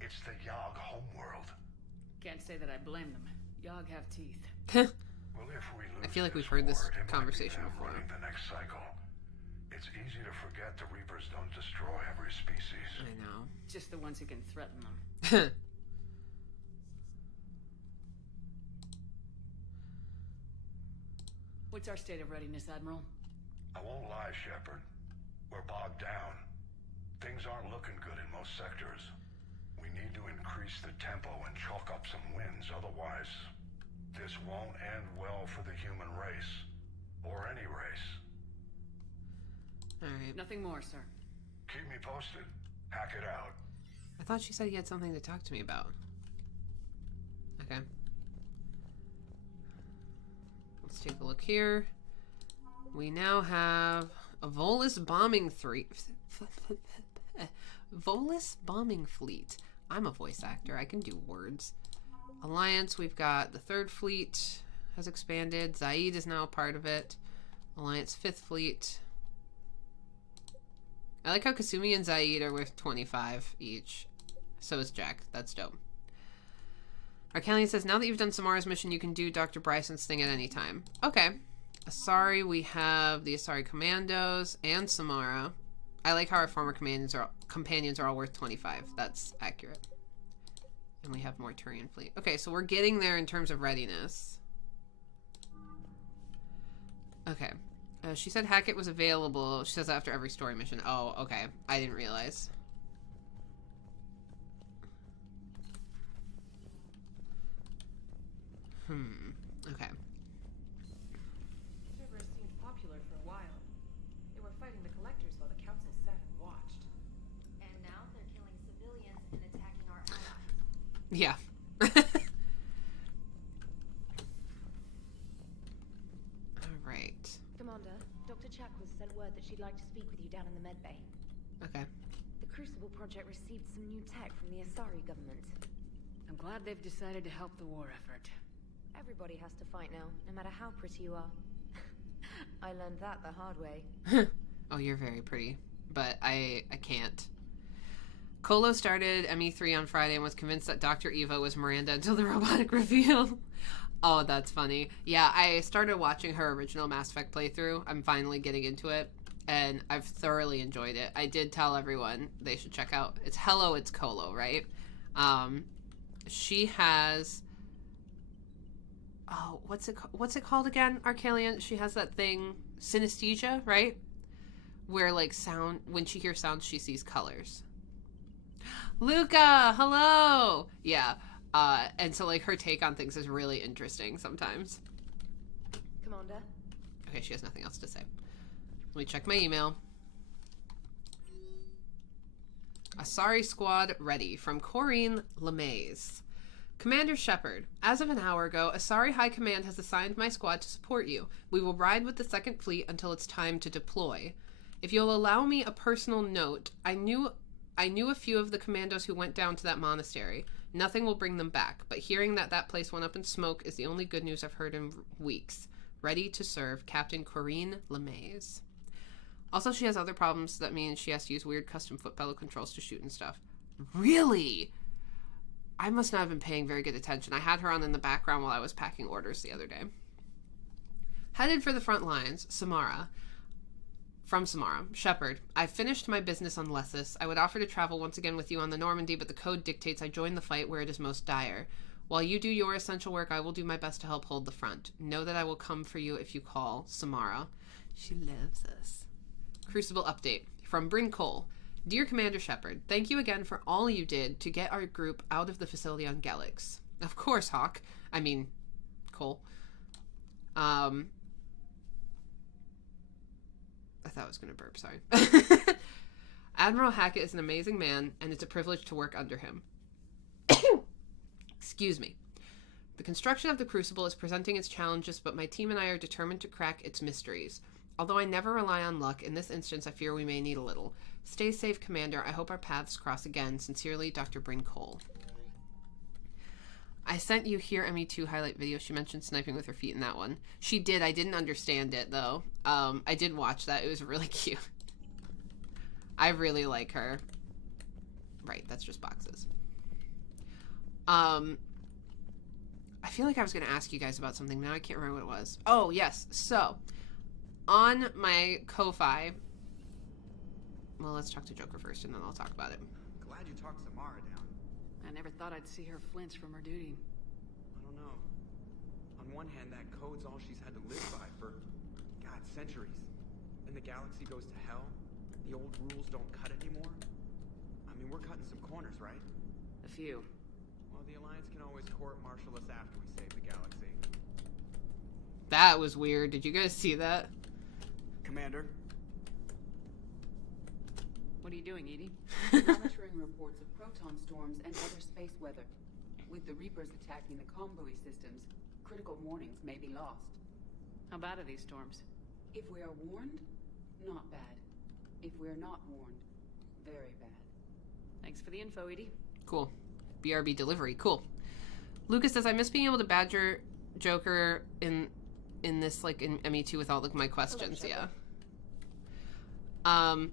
It's the Yogg homeworld. Can't say that I blame them. Yogg have teeth. Well, if we lose I feel like we've this heard this war, it might be conversation them before. running the next cycle. It's easy to forget the Reapers don't destroy every species. I know. Just the ones who can threaten them. What's our state of readiness, Admiral? I won't lie, Shepard. We're bogged down. Things aren't looking good in most sectors. We need to increase the tempo and chalk up some wins, otherwise this won't end well for the human race. Or any race. Alright. Nothing more, sir. Keep me posted. Hack it out. I thought she said he had something to talk to me about. Okay. Let's take a look here. We now have a Volus bombing Volus bombing fleet. I'm a voice actor. I can do words. Alliance, we've got the 3rd Fleet has expanded. Zaid is now a part of it. Alliance 5th Fleet. I like how Kasumi and Zaid are worth 25 each. So is Jack. That's dope. Arcalian says, now that you've done Samara's mission, you can do Dr. Bryson's thing at any time. Okay. Asari, we have the Asari Commandos and Samara. I like how our former companions are all worth 25. That's accurate. And we have more Turian fleet. Okay, so we're getting there in terms of readiness. Okay. She said Hackett was available. She says after every story mission. Oh, okay. I didn't realize. Okay. Server seemed popular for a while. They were fighting the collectors while the council sat and watched. And now they're killing civilians and attacking our allies. Yeah. Alright. Commander, Dr. Chakwas sent word that she'd like to speak with you down in the medbay. Okay. The Crucible Project received some new tech from the Asari government. I'm glad they've decided to help the war effort. Everybody has to fight now, no matter how pretty you are. I learned that the hard way. Oh, you're very pretty. But I can't. Colo started ME3 on Friday and was convinced that Dr. Eva was Miranda until the robotic reveal. Oh, that's funny. Yeah, I started watching her original Mass Effect playthrough. I'm finally getting into it, and I've thoroughly enjoyed it. I did tell everyone they should check out. It's Hello, It's Colo, right? She has... Oh, what's it called again, Arcalian? She has that thing, synesthesia, right? Where, like, sound... When she hears sounds, she sees colors. Luca! Hello! Yeah. And so, like, her take on things is really interesting sometimes. Commander? Okay, she has nothing else to say. Let me check my email. Asari Squad ready from Corinne LeMays. Commander Shepard, as of an hour ago, Asari High Command has assigned my squad to support you. We will ride with the 2nd Fleet until it's time to deploy. If you'll allow me a personal note, I knew a few of the commandos who went down to that monastery. Nothing will bring them back, but hearing that place went up in smoke is the only good news I've heard in weeks. Ready to serve, Captain Corinne LeMays. Also, she has other problems that mean she has to use weird custom foot pedal controls to shoot and stuff. Really? I must not have been paying very good attention. I had her on in the background while I was packing orders the other day. Headed for the front lines, Samara. From Samara. Shepard, I've finished my business on Lessus. I would offer to travel once again with you on the Normandy, but the code dictates I join the fight where it is most dire. While you do your essential work, I will do my best to help hold the front. Know that I will come for you if you call. Samara. She loves us. Crucible update. From Bryn Cole. Dear Commander Shepard, thank you again for all you did to get our group out of the facility on Gellix. Of course, Hawk. I mean, Cole. I thought I was going to burp, sorry. Admiral Hackett is an amazing man, and it's a privilege to work under him. Excuse me. The construction of the Crucible is presenting its challenges, but my team and I are determined to crack its mysteries. Although I never rely on luck, in this instance I fear we may need a little. Stay safe, Commander. I hope our paths cross again. Sincerely, Dr. Bryn Cole. I sent you Here ME2 highlight video. She mentioned sniping with her feet in that one. She did. I didn't understand it, though. I did watch that. It was really cute. I really like her. Right, that's just boxes. I feel like I was going to ask you guys about something. Now I can't remember what it was. Oh, yes. So, on my Ko-Fi... Well, let's talk to Joker first, and then I'll talk about it. Glad you talked Samara down. I never thought I'd see her flinch from her duty. I don't know. On one hand, that code's all she's had to live by for, God, centuries. Then the galaxy goes to hell. The old rules don't cut anymore. I mean, we're cutting some corners, right? A few. Well, the Alliance can always court-martial us after we save the galaxy. That was weird. Did you guys see that? Commander? What are you doing, Edie? Monitoring reports of proton storms and other space weather. With the Reapers attacking the comm buoy systems, critical warnings may be lost. How bad are these storms? If we are warned, not bad. If we are not warned, very bad. Thanks for the info, Edie. Cool. BRB delivery. Cool. Lucas says, I miss being able to badger Joker in this, like, in ME2 with all of my questions. Hello, yeah.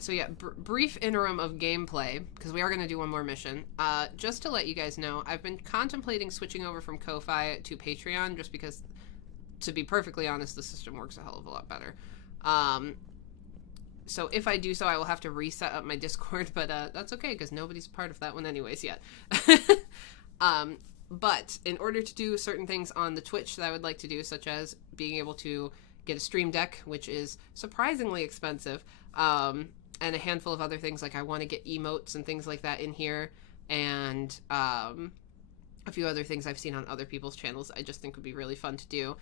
So yeah, brief interim of gameplay, because we are going to do one more mission. Just to let you guys know, I've been contemplating switching over from Ko-Fi to Patreon, just because, to be perfectly honest, the system works a hell of a lot better. So if I do so, I will have to reset up my Discord, but that's okay, because nobody's part of that one anyways yet. But in order to do certain things on the Twitch that I would like to do, such as being able to get a Stream Deck, which is surprisingly expensive, and a handful of other things, like I want to get emotes and things like that in here, and a few other things I've seen on other people's channels I just think would be really fun to do.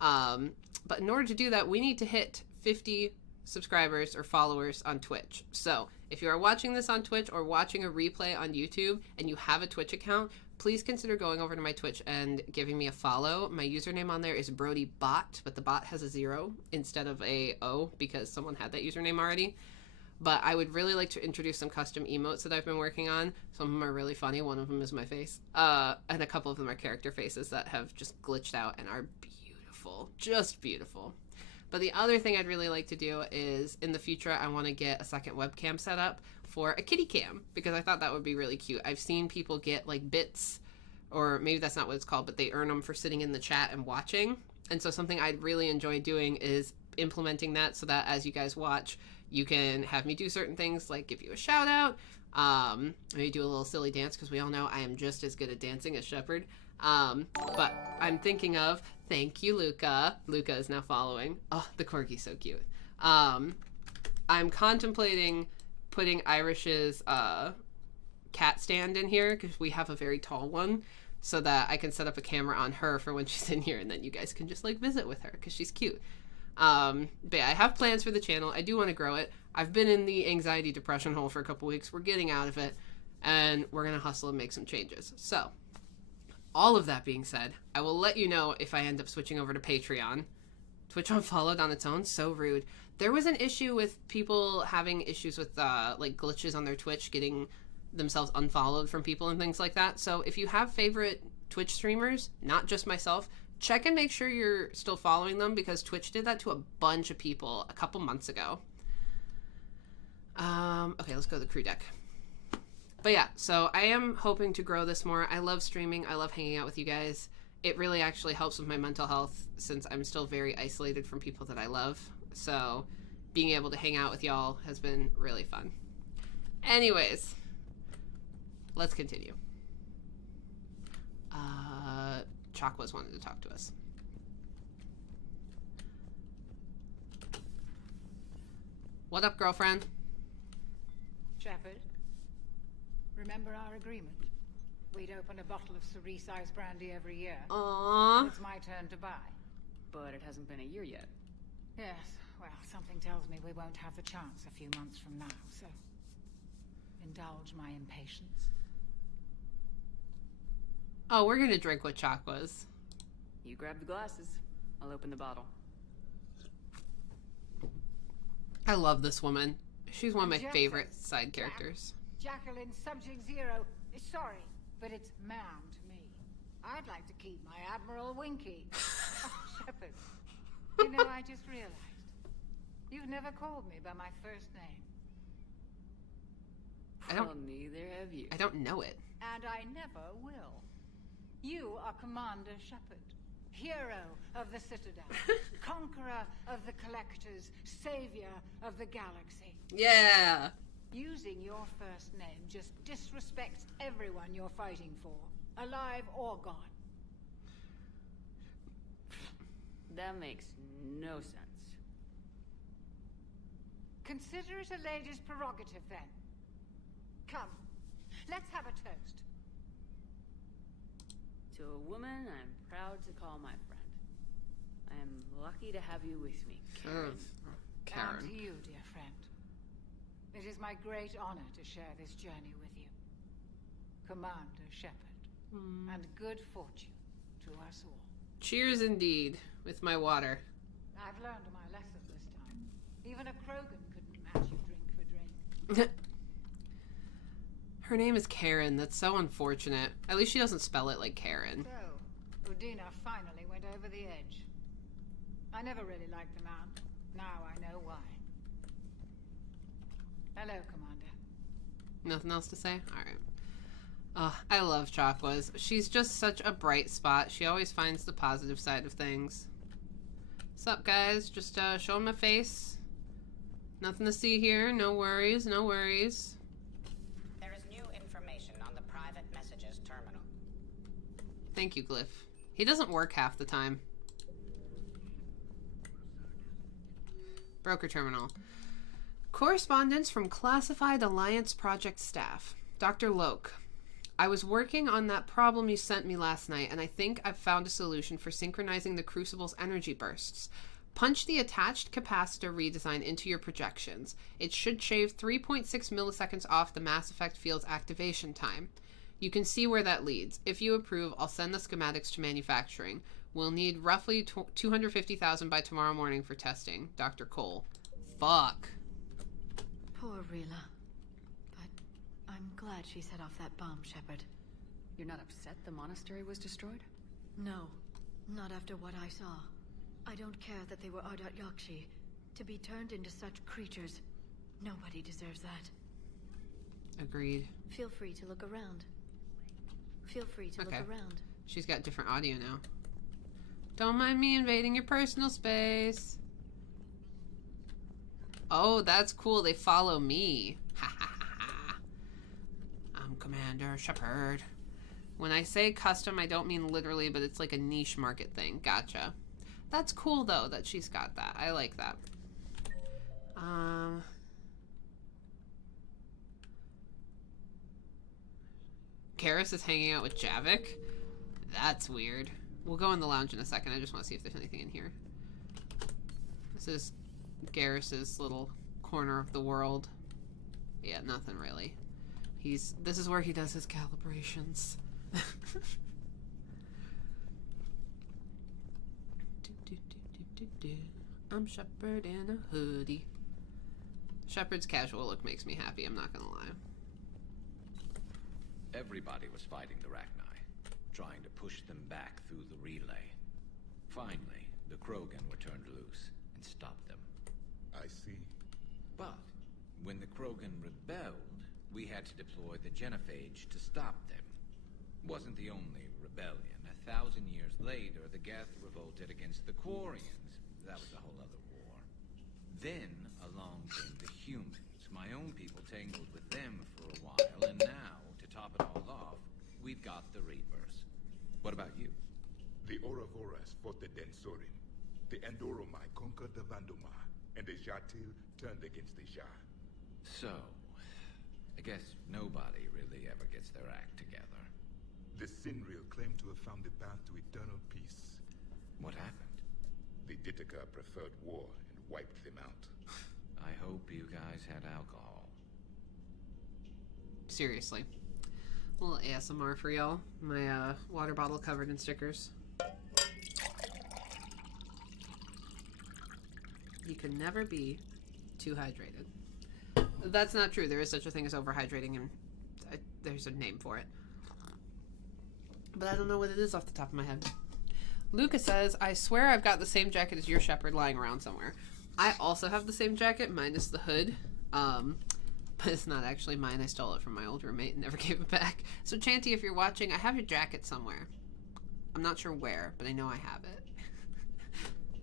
But in order to do that, we need to hit 50 subscribers or followers on Twitch. So if you are watching this on Twitch or watching a replay on YouTube and you have a Twitch account, please consider going over to my Twitch and giving me a follow. My username on there is BrodyBot, but the bot has a 0 instead of a O because someone had that username already. But I would really like to introduce some custom emotes that I've been working on. Some of them are really funny. One of them is my face. And a couple of them are character faces that have just glitched out and are beautiful. Just beautiful. But the other thing I'd really like to do is, in the future, I want to get a second webcam set up for a kitty cam, because I thought that would be really cute. I've seen people get, like, bits, or maybe that's not what it's called, but they earn them for sitting in the chat and watching. And so something I'd really enjoy doing is implementing that so that as you guys watch, you can have me do certain things, like give you a shout out, maybe do a little silly dance, because we all know I am just as good at dancing as Shepard. But I'm thinking of, thank you, Luca. Luca is now following. Oh, the corgi's so cute. I'm contemplating putting Irish's cat stand in here, because we have a very tall one, so that I can set up a camera on her for when she's in here, and then you guys can just, like, visit with her, because she's cute. But yeah, I have plans for the channel. I do want to grow it. I've been in the anxiety depression hole for a couple weeks. We're getting out of it, and we're going to hustle and make some changes. So, all of that being said, I will let you know if I end up switching over to Patreon. Twitch unfollowed on its own? So rude. There was an issue with people having issues with, like, glitches on their Twitch, getting themselves unfollowed from people and things like that. So if you have favorite Twitch streamers, not just myself, check and make sure you're still following them, because Twitch did that to a bunch of people a couple months ago. Okay, let's go to the crew deck. But yeah, so I am hoping to grow this more. I love streaming. I love hanging out with you guys. It really actually helps with my mental health, since I'm still very isolated from people that I love. So being able to hang out with y'all has been really fun. Anyways, let's continue. Chakwas wanted to talk to us. What up, girlfriend? Shepard, remember our agreement? We'd open a bottle of Cerise Ice Brandy every year. Aww. It's my turn to buy. But it hasn't been a year yet. Yes, well, something tells me we won't have the chance a few months from now, so indulge my impatience. Oh, we're gonna drink with Chakwas. You grab the glasses. I'll open the bottle. I love this woman. She's one of my Objection. favorite side characters. Jacqueline Subject Zero is sorry, but it's ma'am to me. I'd like to keep my Admiral Winky. Oh, Shepard. You know, I just realized. You've never called me by my first name. Well, neither have you. I don't know it. And I never will. You are Commander Shepard, hero of the Citadel, conqueror of the Collectors, savior of the galaxy. Yeah. Using your first name just disrespects everyone you're fighting for, alive or gone. That makes no sense. Consider it a lady's prerogative, then. Come, let's have a toast. To a woman I'm proud to call my friend. I am lucky to have you with me, Karen. Karen. And to you, dear friend. It is my great honor to share this journey with you. Commander Shepard. And good fortune to us all. Cheers indeed, with my water. I've learned my lesson this time. Even a Krogan couldn't match you drink for drink. Her name is Karen. That's so unfortunate. At least she doesn't spell it like Karen. So, Udina finally went over the edge. I never really liked the man. Now I know why. Hello, Commander. Nothing else to say? Alright. I love Chakwas. She's just such a bright spot. She always finds the positive side of things. What's up, guys? Just showing my face. Nothing to see here. No worries, no worries. There is new information on the private messages terminal. Thank you, Glyph. He doesn't work half the time. Broker terminal. Correspondence from Classified Alliance Project staff. Dr. Loke. I was working on that problem you sent me last night, and I think I've found a solution for synchronizing the Crucible's energy bursts. Punch the attached capacitor redesign into your projections. It should shave 3.6 milliseconds off the Mass Effect field's activation time. You can see where that leads. If you approve, I'll send the schematics to manufacturing. We'll need roughly 250,000 by tomorrow morning for testing. Dr. Cole. Fuck. Poor Rila. But I'm glad she set off that bomb, Shepard. You're not upset the monastery was destroyed? No, not after what I saw. I don't care that they were Ardat Yakshi. To be turned into such creatures, nobody deserves that. Agreed. Feel free to look around. Feel free to look around. She's got different audio now. Don't mind me invading your personal space. Oh, that's cool. They follow me. Ha ha ha ha. I'm Commander Shepard. When I say custom, I don't mean literally, but it's like a niche market thing. Gotcha. That's cool, though, that she's got that. I like that. Karis is hanging out with Javik? That's weird. We'll go in the lounge in a second. I just want to see if there's anything in here. This is Garrus's little corner of the world. Yeah, nothing really. This is where he does his calibrations. I'm Shepard in a hoodie. Shepard's casual look makes me happy, I'm not gonna lie. Everybody was fighting the Rachni, trying to push them back through the relay. Finally, the Krogan were turned loose and stopped them. I see. But when the Krogan rebelled, we had to deploy the Genophage to stop them. Wasn't the only rebellion. 1,000 years later, the Geth revolted against the Quarians. That was a whole other war. Then along came the humans. My own people tangled with them for a while, and now, to top it all off, we've got the Reapers. What about you? The Ouroboros fought the Densorim. The Andoromai conquered the Vandomar, and the Jatil turned against the Jah. So, I guess nobody really ever gets their act together. The Sinriel claimed to have found the path to eternal peace. What happened? The Ditaka preferred war and wiped them out. I hope you guys had alcohol. Seriously. A little ASMR for y'all. My water bottle covered in stickers. You can never be too hydrated. That's not true. There is such a thing as overhydrating, and there's a name for it. But I don't know what it is off the top of my head. Lucas says, I swear I've got the same jacket as your Shepard lying around somewhere. I also have the same jacket, minus the hood. But it's not actually mine. I stole it from my old roommate and never gave it back. So Chanty, if you're watching, I have your jacket somewhere. I'm not sure where, but I know I have it.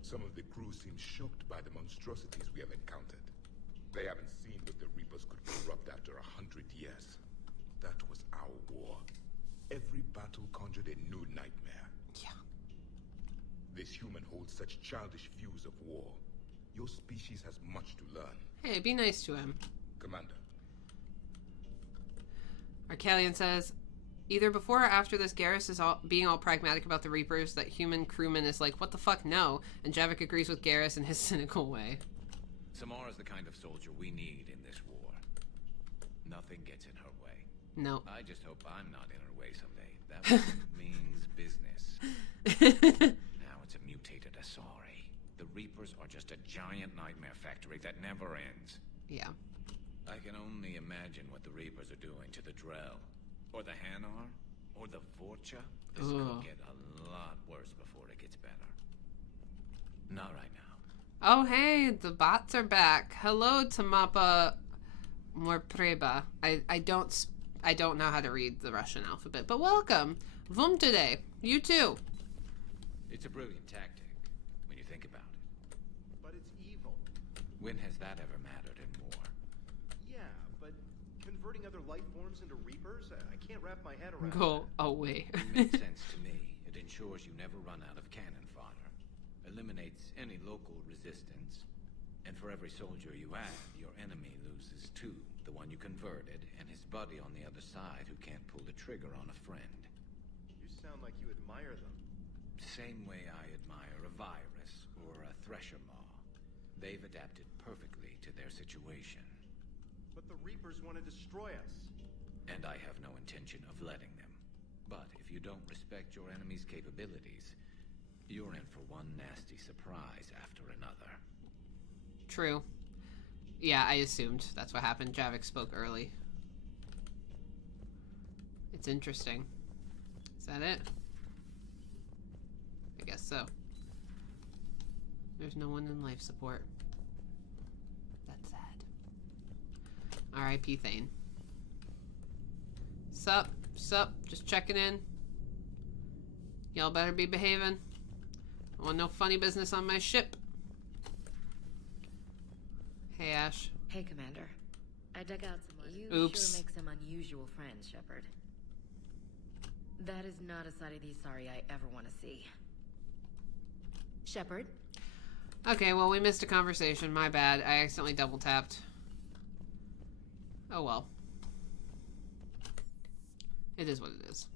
Some of the crew seem shocked by the monstrosities we have encountered. They haven't seen what the Reapers could corrupt after 100 years. That was our war. Every battle conjured a new nightmare. Yeah. This human holds such childish views of war. Your species has much to learn. Hey, be nice to him. Commander. Arcalian says, either before or after this, Garrus is being all pragmatic about the Reapers, that human crewman is like, what the fuck, no? And Javik agrees with Garrus in his cynical way. Samara's the kind of soldier we need in this war. Nothing gets in her way. No. I just hope I'm not in her way someday. That means business. Now it's a mutated Asari. The Reapers are just a giant nightmare factory that never ends. Yeah. I can only imagine what the Reapers are doing to the Drell, or the Hanar, or the Vorcha. This could get a lot worse before it gets better. Not right now. Oh, hey, the bots are back. Hello, Tamapa Morpreba. I don't know how to read the Russian alphabet, but welcome. Vum today. You too. It's a brilliant tactic, when you think about it. But it's evil. When has that ever mattered in war? Yeah, but converting other life forms into Reapers? I can't wrap my head around Go away. It makes sense to me. It ensures you never run out of cannon fodder. Eliminates any local resistance. And for every soldier you add, your enemy loses two. The one you converted, and his buddy on the other side who can't pull the trigger on a friend. You sound like you admire them. Same way I admire a virus or a thresher maw. They've adapted perfectly to their situation. But the Reapers want to destroy us. And I have no intention of letting them. But if you don't respect your enemy's capabilities, you're in for one nasty surprise after another. True. Yeah, I assumed that's what happened. Javik spoke early. It's interesting. Is that it? I guess so. There's no one in life support. That's sad. R.I.P. Thane. Sup? Sup? Just checking in. Y'all better be behaving. I want no funny business on my ship. Hey, Ash. Hey, Commander. I dug out some... You Oops. sure make some unusual friends, Shepard. That is not a side of the Asari I ever want to see. Shepard? Okay, well, we missed a conversation. My bad. I accidentally double tapped. Oh well. It is what it is.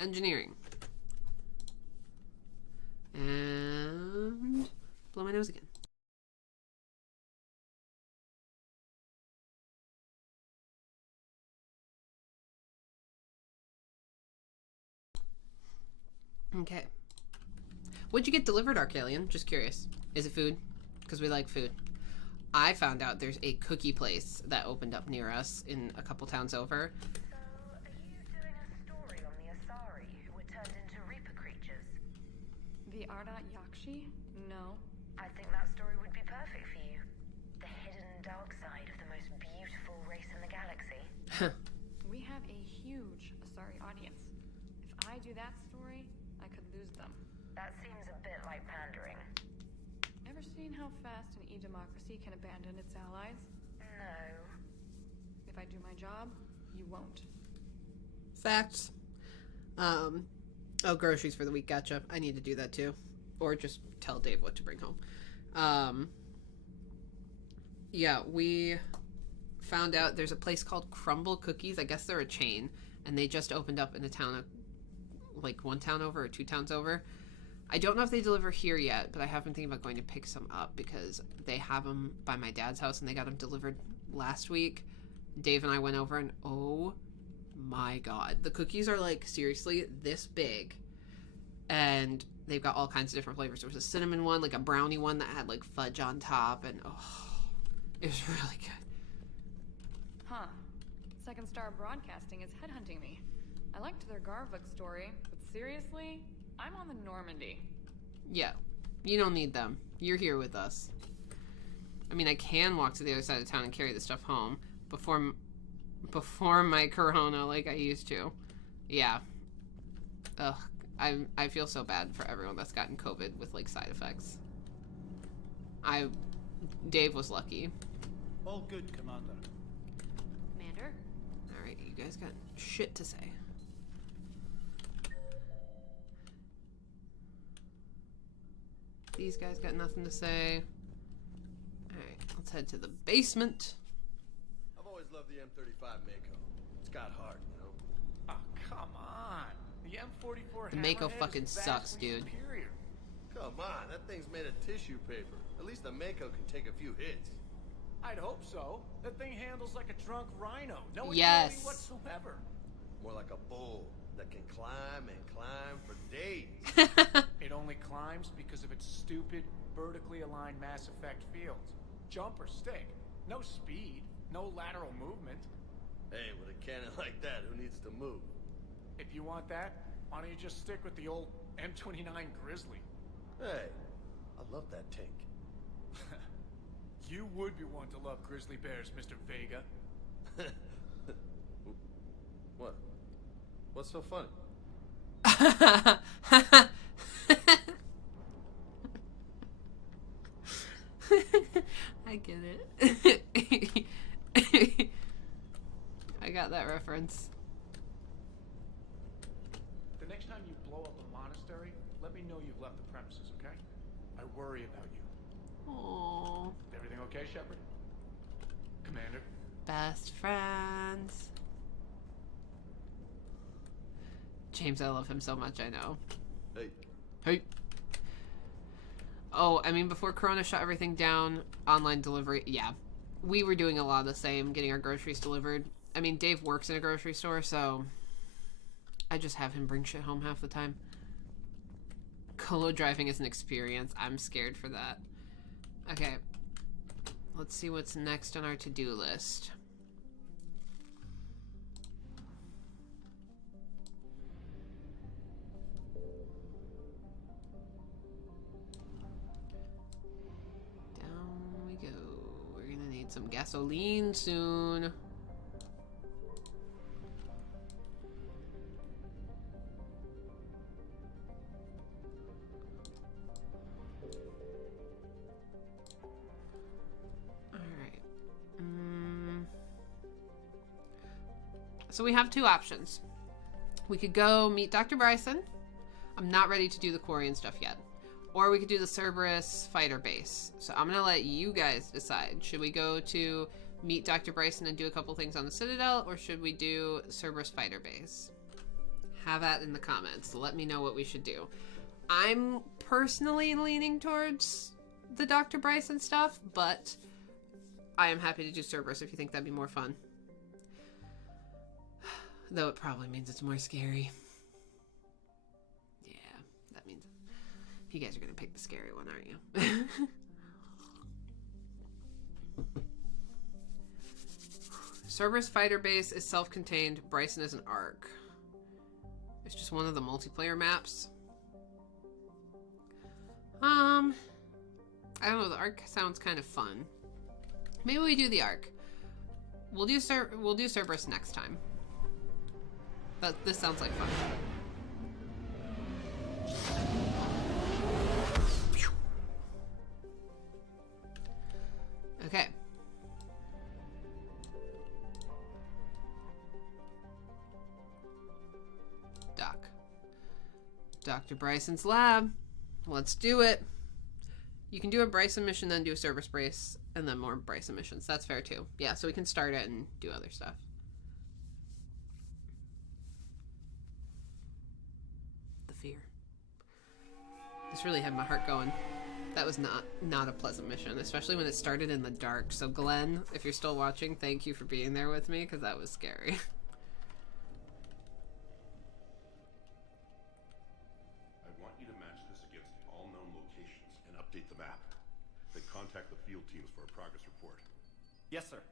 Engineering. And blow my nose again. Okay. What'd you get delivered, Arcalian? Just curious. Is it food? Because we like food. I found out there's a cookie place that opened up near us in a couple towns over. So, are you doing a story on the Asari who were turned into Reaper creatures? The Ardat Yakshi? No. I think that story would be perfect for you. The hidden dark side of the most beautiful race in the galaxy. We have a huge Asari audience. If I do that story, I could lose them. That seems a bit like pandering. Ever seen how fast an e-democracy can abandon its allies? No. If I do my job, you won't. Facts. Oh, groceries for the week. Gotcha. I need to do that too. Or just tell Dave what to bring home. Yeah, we found out there's a place called Crumble Cookies. I guess they're a chain. And they just opened up in a town, like one town over or two towns over. I don't know if they deliver here yet, but I have been thinking about going to pick some up because they have them by my dad's house and they got them delivered last week. Dave and I went over and oh my god. The cookies are like seriously this big. And they've got all kinds of different flavors. There was a cinnamon one, like a brownie one that had like fudge on top, and oh, it was really good. Huh. Second Star Broadcasting is headhunting me. I liked their Garvik story, but seriously, I'm on the Normandy. Yeah, you don't need them. You're here with us. I mean, I can walk to the other side of town and carry the stuff home, before my corona like I used to. Yeah. Ugh. I feel so bad for everyone that's gotten COVID with like side effects. Dave was lucky. All good, Commander. Commander? Alright, you guys got shit to say. These guys got nothing to say. Alright, let's head to the basement. I've always loved the M35 Mako. It's got heart, you know? Oh, come on. The M44 The Mako Hammerhead fucking is sucks, vastly dude. superior. Come on, that thing's made of tissue paper. At least the Mako can take a few hits. I'd hope so. That thing handles like a drunk rhino. No Yes. agility whatsoever. More like a bull that can climb and climb for days. It only climbs because of its stupid, vertically aligned Mass Effect fields. Jump or stick. No speed. No lateral movement. Hey, with a cannon like that, who needs to move? If you want that, why don't you just stick with the old M29 Grizzly? Hey, I love that tank. You would be one to love grizzly bears, Mr. Vega. What? What's so funny? I get it. I got that reference. The next time you blow up a monastery, let me know you've left the premises, okay? I worry about you. Aww. Everything okay, Shepard? Commander? Best friends. James, I love him so much, I know. Hey. Hey. Oh, I mean, before Corona shut everything down, online delivery, yeah. We were doing a lot of the same, getting our groceries delivered. I mean, Dave works in a grocery store, so I just have him bring shit home half the time. Colo driving is an experience. I'm scared for that. Okay. Let's see what's next on our to-do list. Down we go. We're gonna need some gasoline soon. So we have two options. We could go meet Dr. Bryson. I'm not ready to do the Quarian stuff yet. Or we could do the Cerberus fighter base. So I'm going to let you guys decide. Should we go to meet Dr. Bryson and do a couple things on the Citadel? Or should we do Cerberus fighter base? Have that in the comments. Let me know what we should do. I'm personally leaning towards the Dr. Bryson stuff, but I am happy to do Cerberus if you think that'd be more fun. Though it probably means it's more scary. Yeah, that means you guys are gonna pick the scary one, aren't you? Cerberus fighter base is self-contained. Bryson is an ARC. It's just one of the multiplayer maps. I don't know. The ARC sounds kind of fun. Maybe we do the ARC. We'll do Cerberus next time. But this sounds like fun. Okay. Doc. Dr. Bryson's lab. Let's do it. You can do a Bryson mission, then do a Cerberus brace, and then more Bryson missions. That's fair too. Yeah, so we can start it and do other stuff. Fear. This really had my heart going. That was not a pleasant mission, especially when it started in the dark. So Glenn, if you're still watching, thank you for being there with me, because that was scary. I want you to match this against all known locations and update the map. Then contact the field teams for a progress report. Yes, sir.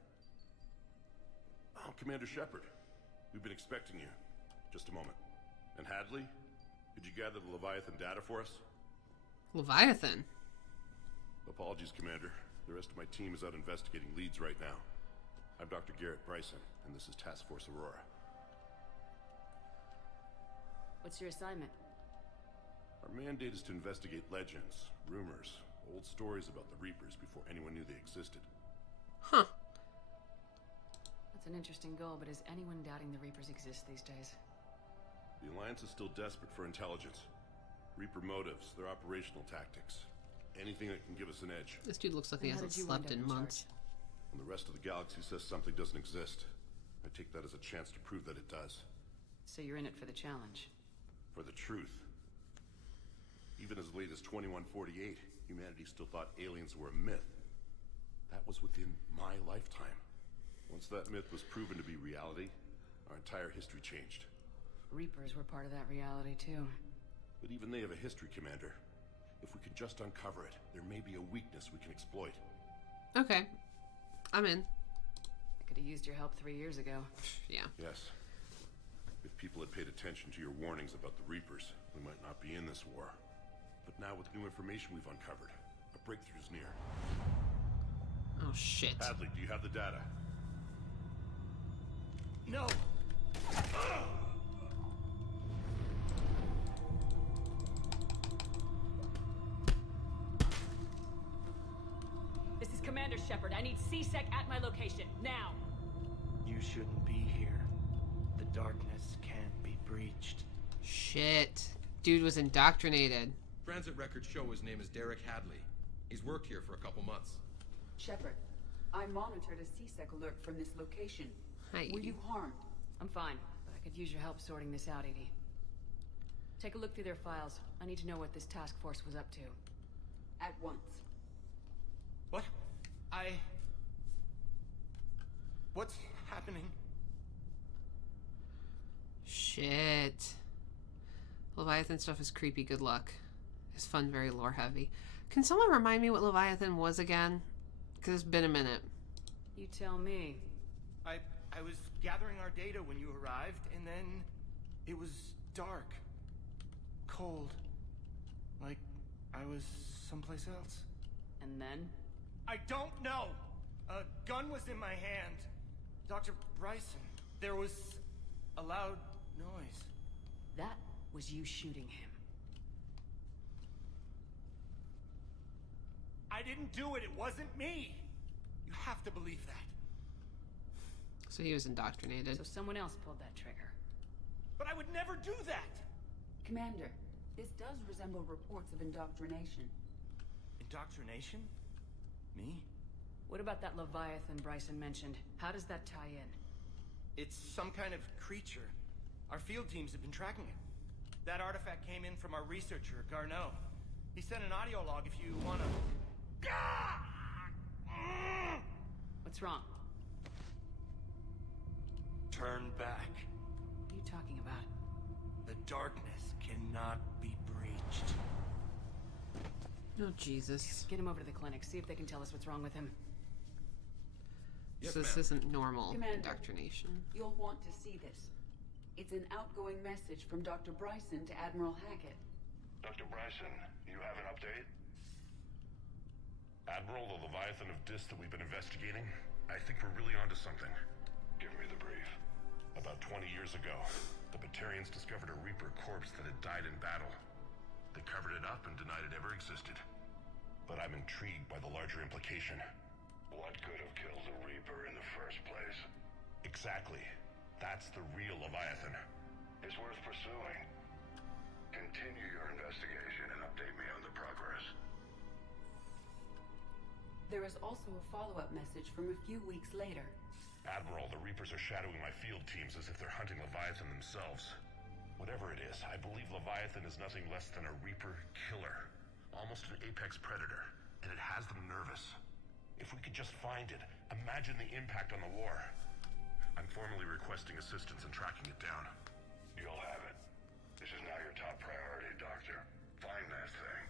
Oh, Commander Shepard. We've been expecting you. Just a moment. And Hadley? Did you gather the Leviathan data for us? Leviathan? Apologies, Commander. The rest of my team is out investigating leads right now. I'm Dr. Garrett Bryson, and this is Task Force Aurora. What's your assignment? Our mandate is to investigate legends, rumors, old stories about the Reapers before anyone knew they existed. Huh. That's an interesting goal, but is anyone doubting the Reapers exist these days? The Alliance is still desperate for intelligence. Reaper motives, their operational tactics. Anything that can give us an edge. This dude looks like he hasn't slept in months. When the rest of the galaxy says something doesn't exist, I take that as a chance to prove that it does. So you're in it for the challenge? For the truth. Even as late as 2148, humanity still thought aliens were a myth. That was within my lifetime. Once that myth was proven to be reality, our entire history changed. Reapers were part of that reality, too. But even they have a history, Commander. If we can just uncover it, there may be a weakness we can exploit. Okay. I'm in. I could have used your help 3 years ago. Yeah. Yes. If people had paid attention to your warnings about the Reapers, we might not be in this war. But now with new information we've uncovered, a breakthrough's near. Oh, shit. Hadley, do you have the data? No! This is Commander Shepard. I need C-Sec at my location, now! You shouldn't be here. The darkness can't be breached. Shit. Dude was indoctrinated. Transit records show his name is Derek Hadley. He's worked here for a couple months. Shepard, I monitored a C-Sec alert from this location. Hi. Were you harmed? I'm fine, but I could use your help sorting this out, Edie. Take a look through their files. I need to know what this task force was up to. At once. What? What's happening? Shit. Leviathan stuff is creepy, good luck. It's fun, very lore heavy. Can someone remind me what Leviathan was again? Because it's been a minute. You tell me. I was gathering our data when you arrived, and then it was dark. Cold. Like I was someplace else. And then? I don't know! A gun was in my hand. Dr. Bryson, there was a loud noise. That was you shooting him. I didn't do it. It wasn't me. You have to believe that. So he was indoctrinated. So someone else pulled that trigger. But I would never do that! Commander, this does resemble reports of indoctrination. Indoctrination? Me? What about that Leviathan Bryson mentioned? How does that tie in? It's some kind of creature. Our field teams have been tracking it. That artifact came in from our researcher, Garneau. He sent an audio log if you wanna... What's wrong? Turn back. What are you talking about? The darkness cannot be breached. Oh, Jesus. Get him over to the clinic. See if they can tell us what's wrong with him. Yes, so this isn't normal Commander, indoctrination. You'll want to see this. It's an outgoing message from Dr. Bryson to Admiral Hackett. Dr. Bryson, you have an update? Admiral, the Leviathan of Dis that we've been investigating, I think we're really onto something. Give me the brief. About 20 years ago, the Batarians discovered a Reaper corpse that had died in battle. They covered it up and denied it ever existed. But I'm intrigued by the larger implication. What could have killed the Reaper in the first place? Exactly. That's the real Leviathan. It's worth pursuing. Continue your investigation and update me on the progress. There is also a follow-up message from a few weeks later. Admiral, the Reapers are shadowing my field teams as if they're hunting Leviathan themselves. Whatever it is, I believe Leviathan is nothing less than a Reaper killer. Almost an apex predator, and it has them nervous. If we could just find it, imagine the impact on the war. I'm formally requesting assistance in tracking it down. You'll have it. This is now your top priority, Doctor. Find that thing.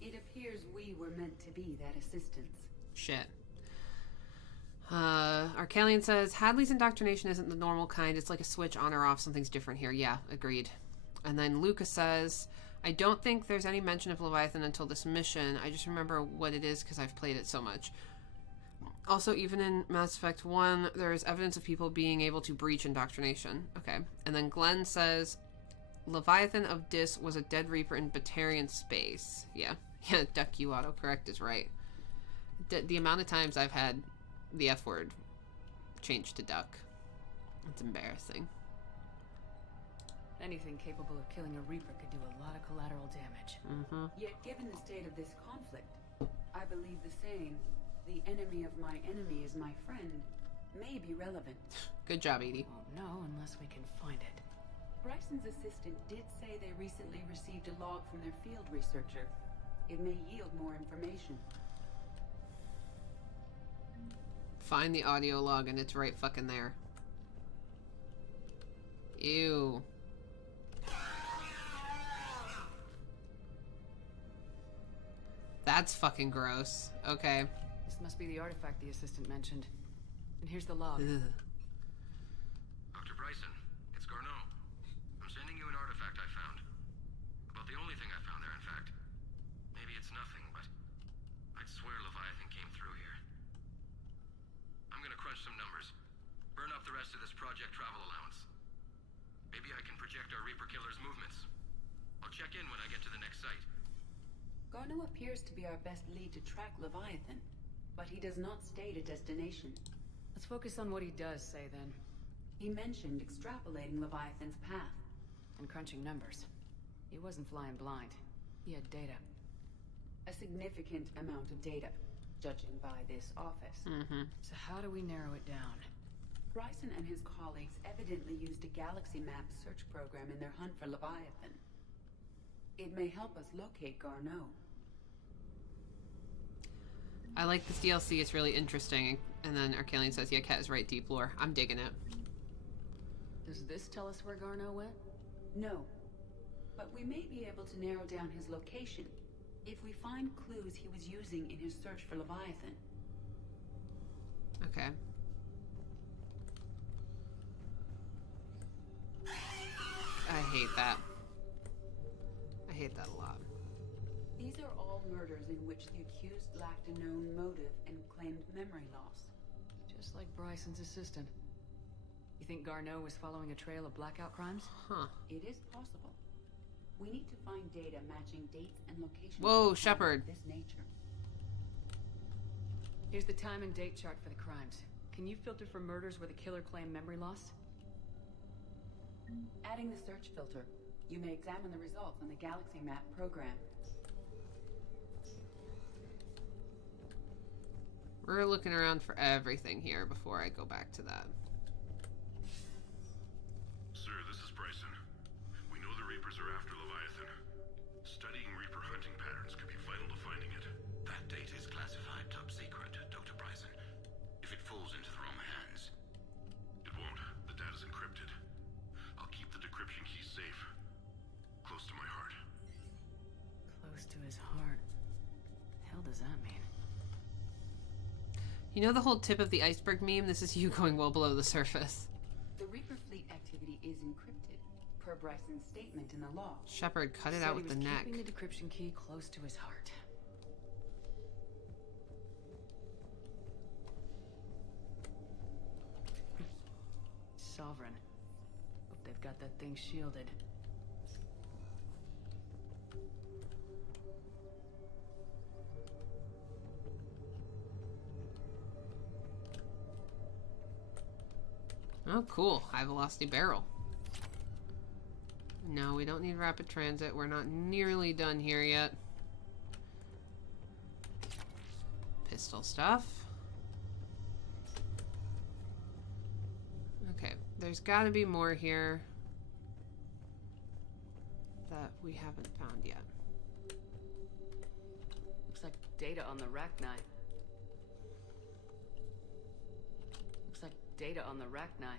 It appears we were meant to be that assistance. Shit. Arcalian says, Hadley's indoctrination isn't the normal kind. It's like a switch on or off. Something's different here. Yeah, agreed. And then Lucas says, I don't think there's any mention of Leviathan until this mission. I just remember what it is because I've played it so much. Also, even in Mass Effect 1, there is evidence of people being able to breach indoctrination. Okay. And then Glenn says, Leviathan of Dis was a dead Reaper in Batarian space. Yeah. Yeah, Duck, you autocorrect is right. The amount of times I've had the F word changed to Duck. It's embarrassing. Anything capable of killing a Reaper could do a lot of collateral damage. Mm-hmm. Yet, given the state of this conflict, I believe the saying, "The enemy of my enemy is my friend," may be relevant. Good job, Edie. Won't know unless we can find it. Bryson's assistant did say they recently received a log from their field researcher. It may yield more information. Find the audio log and it's right fucking there. Ew. That's fucking gross. Okay. This must be the artifact the assistant mentioned. And here's the log. Ugh. Dr. Bryson, it's Garneau. I'm sending you an artifact I found. About the only thing I found there, in fact. Maybe it's nothing, but I'd swear Leviathan came through here. I'm gonna crunch some numbers. Burn up the rest of this project travel allowance. Maybe I can project our Reaper Killer's movements. I'll check in when I get to the next site. Garneau appears to be our best lead to track Leviathan, but he does not state a destination. Let's focus on what he does say, then. He mentioned extrapolating Leviathan's path. And crunching numbers. He wasn't flying blind. He had data. A significant amount of data, judging by this office. Mm-hmm. So how do we narrow it down? Bryson and his colleagues evidently used a galaxy map search program in their hunt for Leviathan. It may help us locate Garneau. I like this DLC, it's really interesting. And then Arcalian says, yeah, Kat is right, deep lore. I'm digging it. Does this tell us where Garneau went? No. But we may be able to narrow down his location if we find clues he was using in his search for Leviathan. Okay. I hate that. I hate that a lot. These are all murders in which the accused lacked a known motive and claimed memory loss. Just like Bryson's assistant. You think Garneau was following a trail of blackout crimes? Huh. It is possible. We need to find data matching dates and locations. Whoa, Shepard. Of this nature. Here's the time and date chart for the crimes. Can you filter for murders where the killer claimed memory loss? Adding the search filter, you may examine the results on the Galaxy Map program. We're looking around for everything here before I go back to that. Sir, this is Bryson. We know the Reapers are after Leviathan. Studying Reaper hunting patterns could be vital to finding it. That data is classified top secret, Dr. Bryson. If it falls into the wrong hands... It won't. The data's encrypted. I'll keep the decryption key safe. Close to my heart. Close to his heart. The hell does that mean? You know the whole tip of the iceberg meme? This is you going well below the surface. The Reaper fleet activity is encrypted, per Bryson's statement in the law. Shepard, cut it out with the neck. Keeping the decryption key close to his heart. Sovereign. Hope they've got that thing shielded. Oh, cool. High velocity barrel. No, we don't need rapid transit. We're not nearly done here yet. Pistol stuff. Okay, there's got to be more here that we haven't found yet. Looks like data on the Rachni. Data on the Rachni.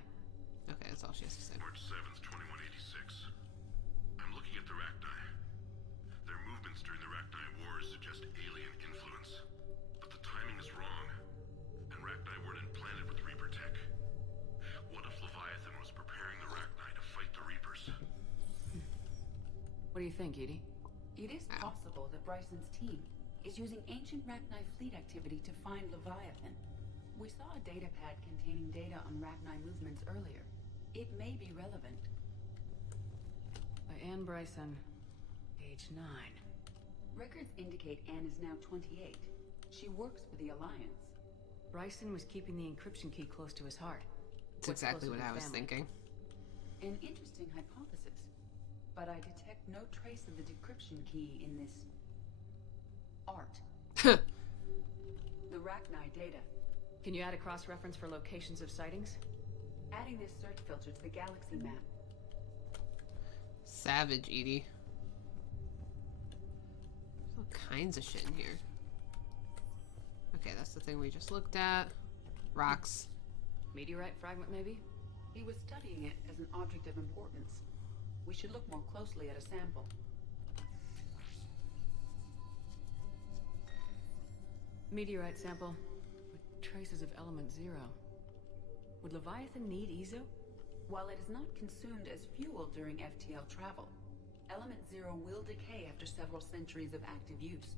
Okay, that's all she has to say. March 7th, 2186. I'm looking at the Rachni. Their movements during the Rachni Wars suggest alien influence. But the timing is wrong. And Rachni weren't implanted with Reaper tech. What if Leviathan was preparing the Rachni to fight the Reapers? What do you think, Edie? It is possible that Bryson's team is using ancient Rachni fleet activity to find Leviathan. We saw a data pad containing data on Rachni movements earlier. It may be relevant. By Anne Bryson, age 9. Records indicate Anne is now 28. She works for the Alliance. Bryson was keeping the encryption key close to his heart. That's exactly what I was thinking. An interesting hypothesis, but I detect no trace of the decryption key in this art. The Rachni data. Can you add a cross-reference for locations of sightings? Adding this search filter to the galaxy map. Savage, Edie. There's all kinds of shit in here. Okay, that's the thing we just looked at. Rocks. Meteorite fragment, maybe? He was studying it as an object of importance. We should look more closely at a sample. Meteorite sample with traces of element 0. Would Leviathan need Ezo? While it is not consumed as fuel during FTL travel, element 0 will decay after several centuries of active use.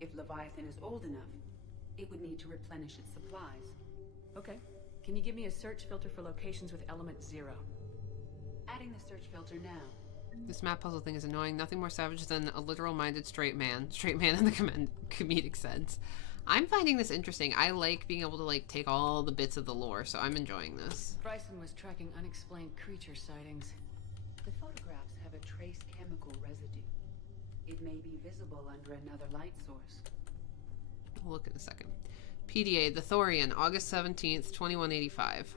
If Leviathan is old enough, it would need to replenish its supplies. Okay. Can you give me a search filter for locations with element 0? Adding the search filter now. This map puzzle thing is annoying. Nothing more savage than a literal-minded straight man. Straight man in the comedic sense. I'm finding this interesting. I like being able to, like, take all the bits of the lore, so I'm enjoying this. Bryson was tracking unexplained creature sightings. The photographs have a trace chemical residue. It may be visible under another light source. We'll look in a second. PDA, the Thorian, August 17th, 2185.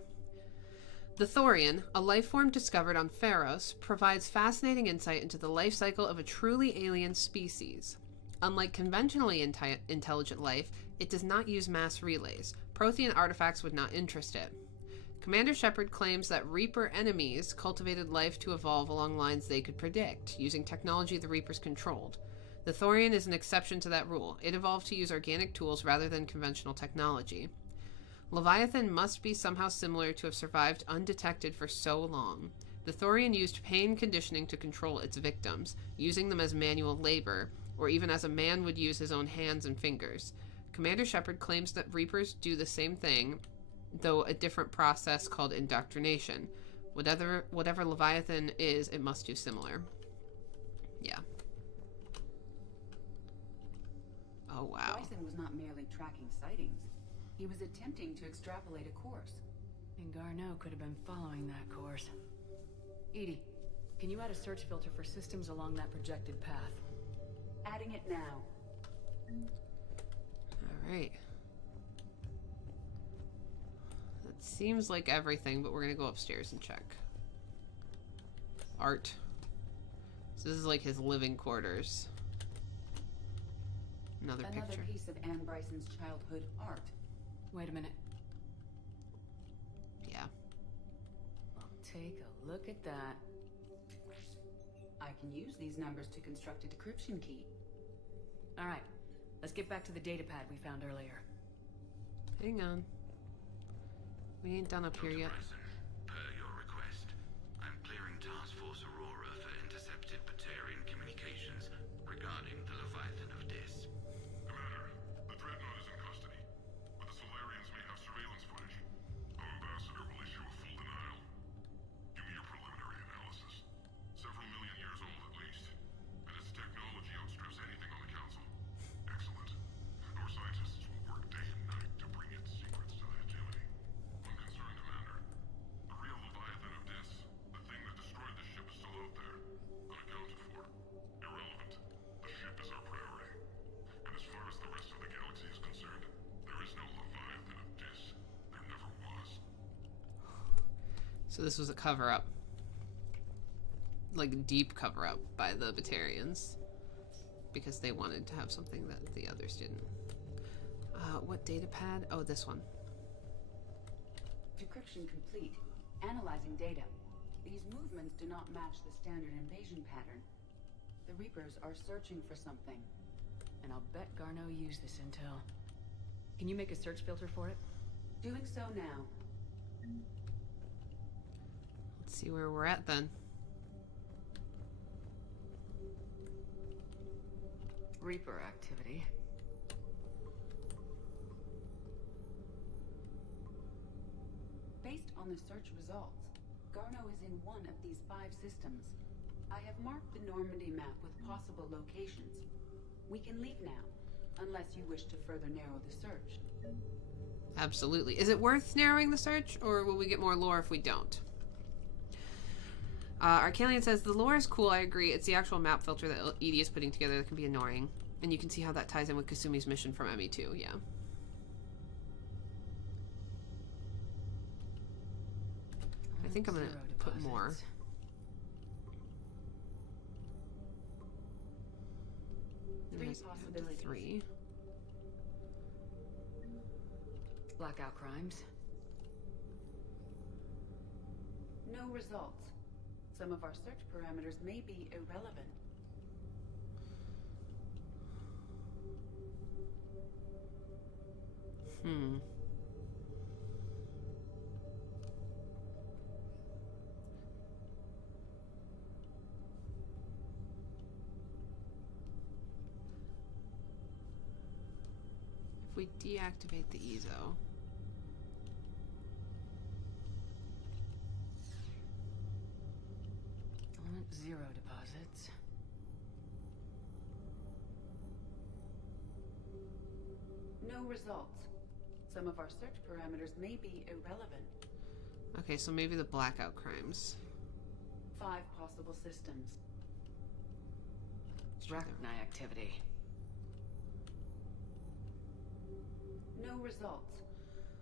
The Thorian, a life form discovered on Pharos, provides fascinating insight into the life cycle of a truly alien species. Unlike conventionally intelligent life, it does not use mass relays. Prothean artifacts would not interest it. Commander Shepard claims that Reaper enemies cultivated life to evolve along lines they could predict, using technology the Reapers controlled. The Thorian is an exception to that rule. It evolved to use organic tools rather than conventional technology. Leviathan must be somehow similar to have survived undetected for so long. The Thorian used pain conditioning to control its victims, using them as manual labor, or even as a man would use his own hands and fingers. Commander Shepard claims that Reapers do the same thing, though a different process called indoctrination. Whatever Leviathan is, it must do similar. Yeah. Oh, wow. Bryson was not merely tracking sightings. He was attempting to extrapolate a course. And Garneau could have been following that course. Edie, can you add a search filter for systems along that projected path? Adding it now. Alright. That seems like everything, but we're gonna go upstairs and check. Art. So this is like his living quarters. Another picture. Piece of Anne Bryson's childhood art. Wait a minute. Yeah. Well, take a look at that. I can use these numbers to construct a decryption key. All right. Let's get back to the data pad we found earlier. Hang on. We ain't done up here yet. Per your request, I'm clearing Task Force Aurora for intercepted Batarian communications regarding the Leviathan of Dis. Commander, the Dreadnought is in custody, but the Solarians may have surveillance footage. Our ambassador will issue a full denial. Give me your preliminary analysis. Several million years old at least, and its technology outstrips anything on the Council. Excellent. Our scientists will work day and night to bring its secrets to the Agility. Unconcerned, Commander. The real Leviathan of Dis, the thing that destroyed the ship, is still out there. Unaccounted for. Irrelevant. The ship is our priority. And as far as the rest of the galaxy is concerned, there is no Leviathan of Dis. There never was. So this was a cover-up. Like a deep cover-up by the Batarians. Because they wanted to have something that the others didn't. What data pad? Oh, this one. Decryption complete. Analyzing data. These movements do not match the standard invasion pattern. The Reapers are searching for something. And I'll bet Garneau used this intel. Can you make a search filter for it? Doing so now. Let's see where we're at then. Reaper activity. on the search results. Garneau is in one of these 5 systems. I have marked the Normandy map with possible locations. We can leave now, unless you wish to further narrow the search. Absolutely. Is it worth narrowing the search, or will we get more lore if we don't? Arcalian says, the lore is cool, I agree. It's the actual map filter that Edie is putting together that can be annoying. And you can see how that ties in with Kasumi's mission from ME2, yeah. I think I'm gonna put more. Three possibilities. 3. Blackout crimes. No results. Some of our search parameters may be irrelevant. If we deactivate the EZO. Element 0 deposits. No results. Some of our search parameters may be irrelevant. Okay, so maybe the blackout crimes. 5 possible systems. Rachni activity. No results.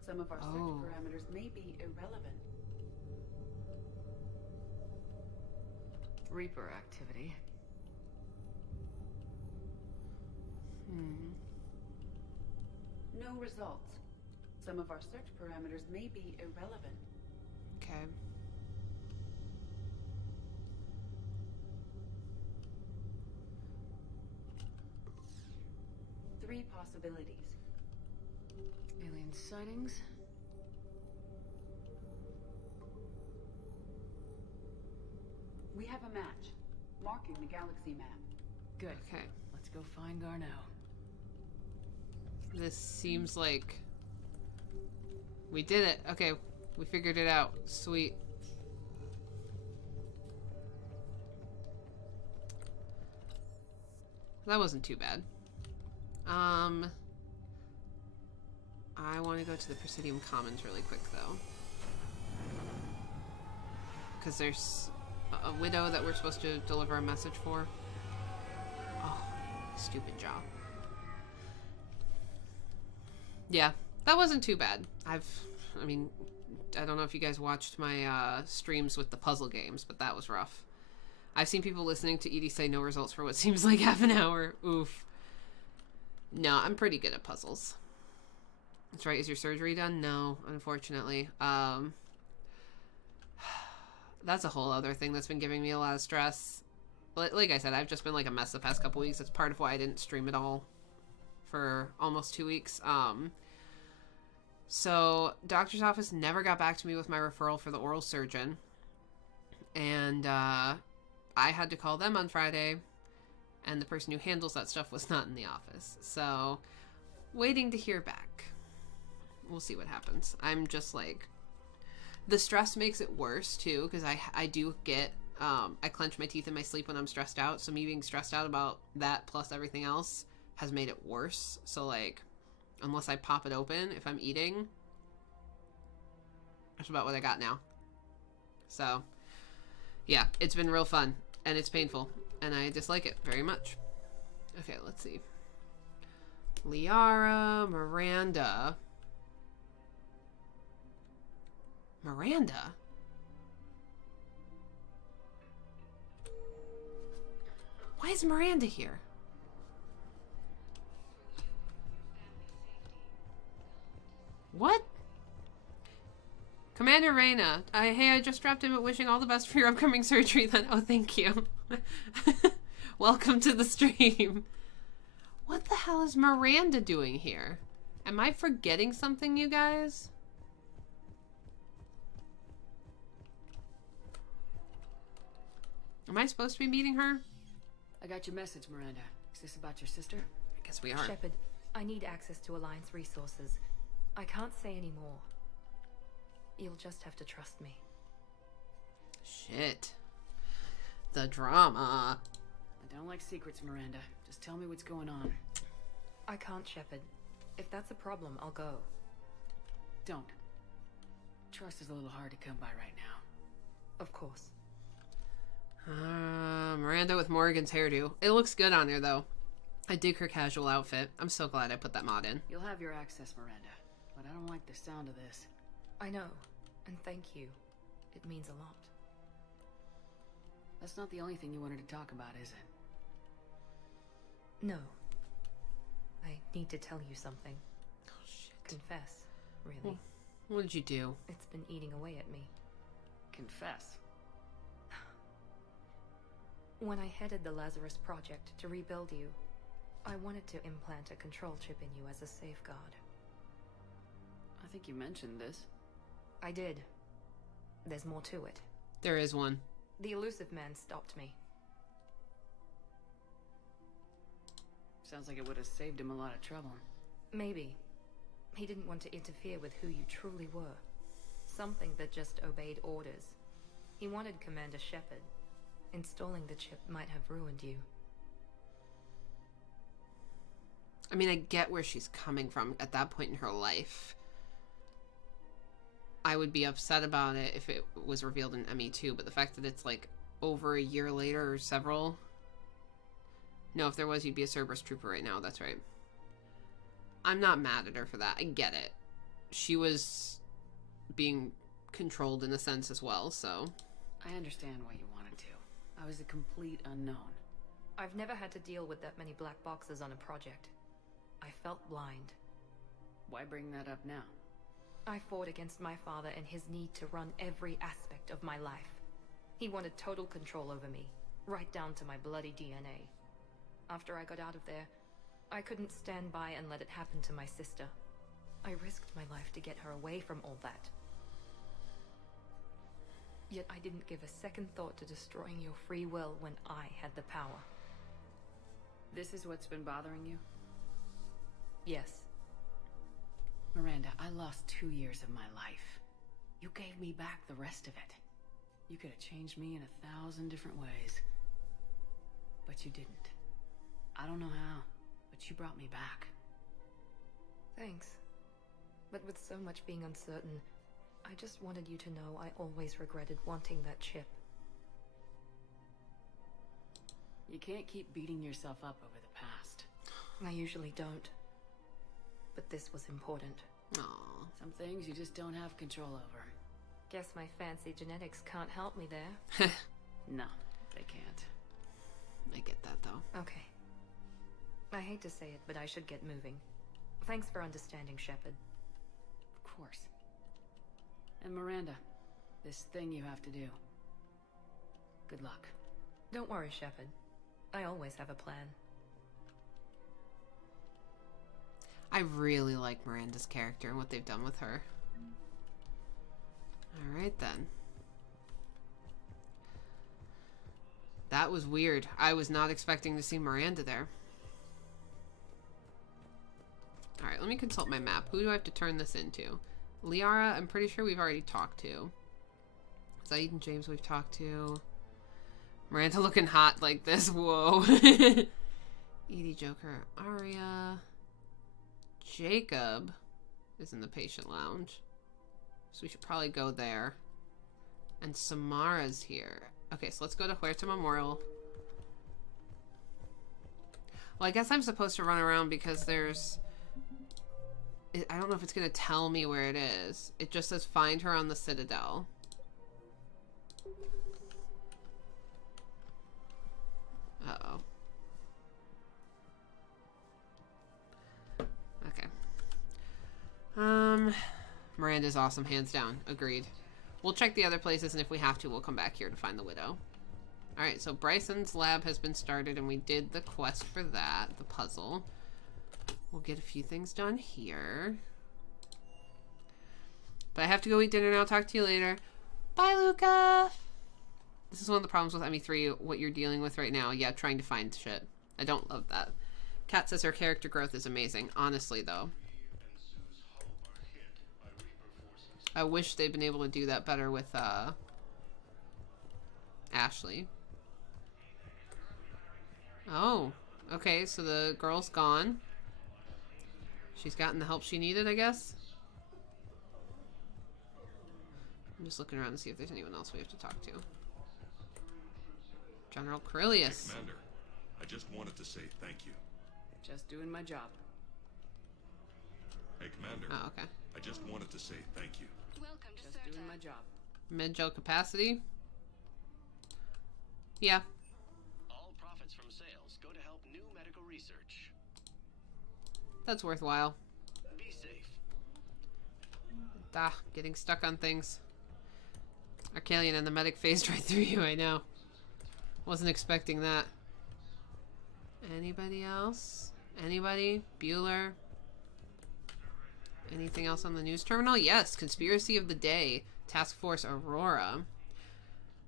Some of our search parameters may be irrelevant. Reaper activity. No results. Some of our search parameters may be irrelevant. Okay. Three possibilities. Alien sightings. We have a match, marking the galaxy map. Good. Okay. Let's go find Garneau. This seems like we did it. Okay, we figured it out. Sweet. That wasn't too bad. I want to go to the Presidium Commons really quick, though. Because there's a widow that we're supposed to deliver a message for. Oh, stupid job. Yeah, that wasn't too bad. I mean, I don't know if you guys watched my streams with the puzzle games, but that was rough. I've seen people listening to Edie say no results for what seems like half an hour. Oof. No, I'm pretty good at puzzles. That's right. Is your surgery done? No, unfortunately. That's a whole other thing that's been giving me a lot of stress. Like I said, I've just been like a mess the past couple weeks. That's part of why I didn't stream at all for almost 2 weeks. So doctor's office never got back to me with my referral for the oral surgeon. And I had to call them on Friday, and the person who handles that stuff was not in the office. So waiting to hear back. We'll see what happens. I'm just like, the stress makes it worse too, because I do get, I clench my teeth in my sleep when I'm stressed out. So me being stressed out about that plus everything else has made it worse. So like, unless I pop it open, if I'm eating, that's about what I got now. So yeah, it's been real fun, and it's painful, and I dislike it very much. Okay, let's see. Liara, Miranda. Miranda? Why is Miranda here? What? Commander Reyna, hey, I just dropped in, but wishing all the best for your upcoming surgery then. Oh, thank you. Welcome to the stream. What the hell is Miranda doing here? Am I forgetting something, you guys? Am I supposed to be meeting her? I got your message, Miranda. Is this about your sister? I guess we are. Shepard, I need access to Alliance resources. I can't say any more. You'll just have to trust me. Shit. The drama. I don't like secrets, Miranda. Just tell me what's going on. I can't, Shepard. If that's a problem, I'll go. Don't. Trust is a little hard to come by right now. Of course. Miranda with Morrigan's hairdo. It looks good on her, though. I dig her casual outfit. I'm so glad I put that mod in. You'll have your access, Miranda. But I don't like the sound of this. I know. And thank you. It means a lot. That's not the only thing you wanted to talk about, is it? No. I need to tell you something. Oh, shit. Confess, really. What did you do? It's been eating away at me. Confess? When I headed the Lazarus Project to rebuild you, I wanted to implant a control chip in you as a safeguard. I think you mentioned this. I did. There's more to it. There is one. The elusive man stopped me. Sounds like it would have saved him a lot of trouble. Maybe. He didn't want to interfere with who you truly were. Something that just obeyed orders. He wanted Commander Shepard. Installing the chip might have ruined you. I mean, I get where she's coming from at that point in her life. I would be upset about it if it was revealed in ME2, but the fact that it's like over a year later or several... No, if there was, you'd be a Cerberus trooper right now. That's right. I'm not mad at her for that. I get it. She was being controlled in a sense as well, so... I understand why you wanted to. I was a complete unknown. I've never had to deal with that many black boxes on a project. I felt blind. Why bring that up now? I fought against my father and his need to run every aspect of my life. He wanted total control over me, right down to my bloody DNA. After I got out of there, I couldn't stand by and let it happen to my sister. I risked my life to get her away from all that. Yet I didn't give a second thought to destroying your free will when I had the power. This is what's been bothering you? Yes. Miranda, I lost 2 years of my life. You gave me back the rest of it. You could have changed me in 1,000 different ways. But you didn't. I don't know how, but you brought me back. Thanks. But with so much being uncertain, I just wanted you to know I always regretted wanting that chip. You can't keep beating yourself up over the past. I usually don't. But this was important. Aww. Some things you just don't have control over. Guess my fancy genetics can't help me there. No, they can't. I get that, though. Okay. I hate to say it, but I should get moving. Thanks for understanding, Shepard. Of course. And Miranda, this thing you have to do. Good luck. Don't worry, Shepard. I always have a plan. I really like Miranda's character and what they've done with her. Alright then. That was weird. I was not expecting to see Miranda there. Alright, let me consult my map. Who do I have to turn this into? Liara, I'm pretty sure we've already talked to. Zaid and James we've talked to. Miranda looking hot like this. Whoa. Edie, Joker, Arya. Jacob is in the patient lounge. So we should probably go there. And Samara's here. Okay, so let's go to Huerta Memorial. Well, I guess I'm supposed to run around because there's... I don't know if it's going to tell me where it is. It just says find her on the Citadel. Uh-oh. Okay. Miranda's awesome, hands down. Agreed. We'll check the other places, and if we have to, we'll come back here to find the widow. Alright, so Bryson's lab has been started, and we did the quest for that, the puzzle. We'll get a few things done here. But I have to go eat dinner now. Talk to you later. Bye, Luca! This is one of the problems with ME3, what you're dealing with right now. Yeah, trying to find shit. I don't love that. Kat says her character growth is amazing. Honestly, though. I wish they'd been able to do that better with Ashley. Oh, okay, so the girl's gone. She's gotten the help she needed, I guess. I'm just looking around to see if there's anyone else we have to talk to. General Corellius. Hey, Commander, I just wanted to say thank you. Just doing my job. Hey, Commander. Oh, okay. I just wanted to say thank you. Welcome to Just doing my job. Mid-gel capacity? Yeah. All profits from sales go to help new medical research. That's worthwhile. Be safe. Getting stuck on things. Arcalian and the medic phased right through you, I know. Wasn't expecting that. Anybody else? Anybody? Bueller? Anything else on the news terminal? Yes, Conspiracy of the Day. Task Force Aurora.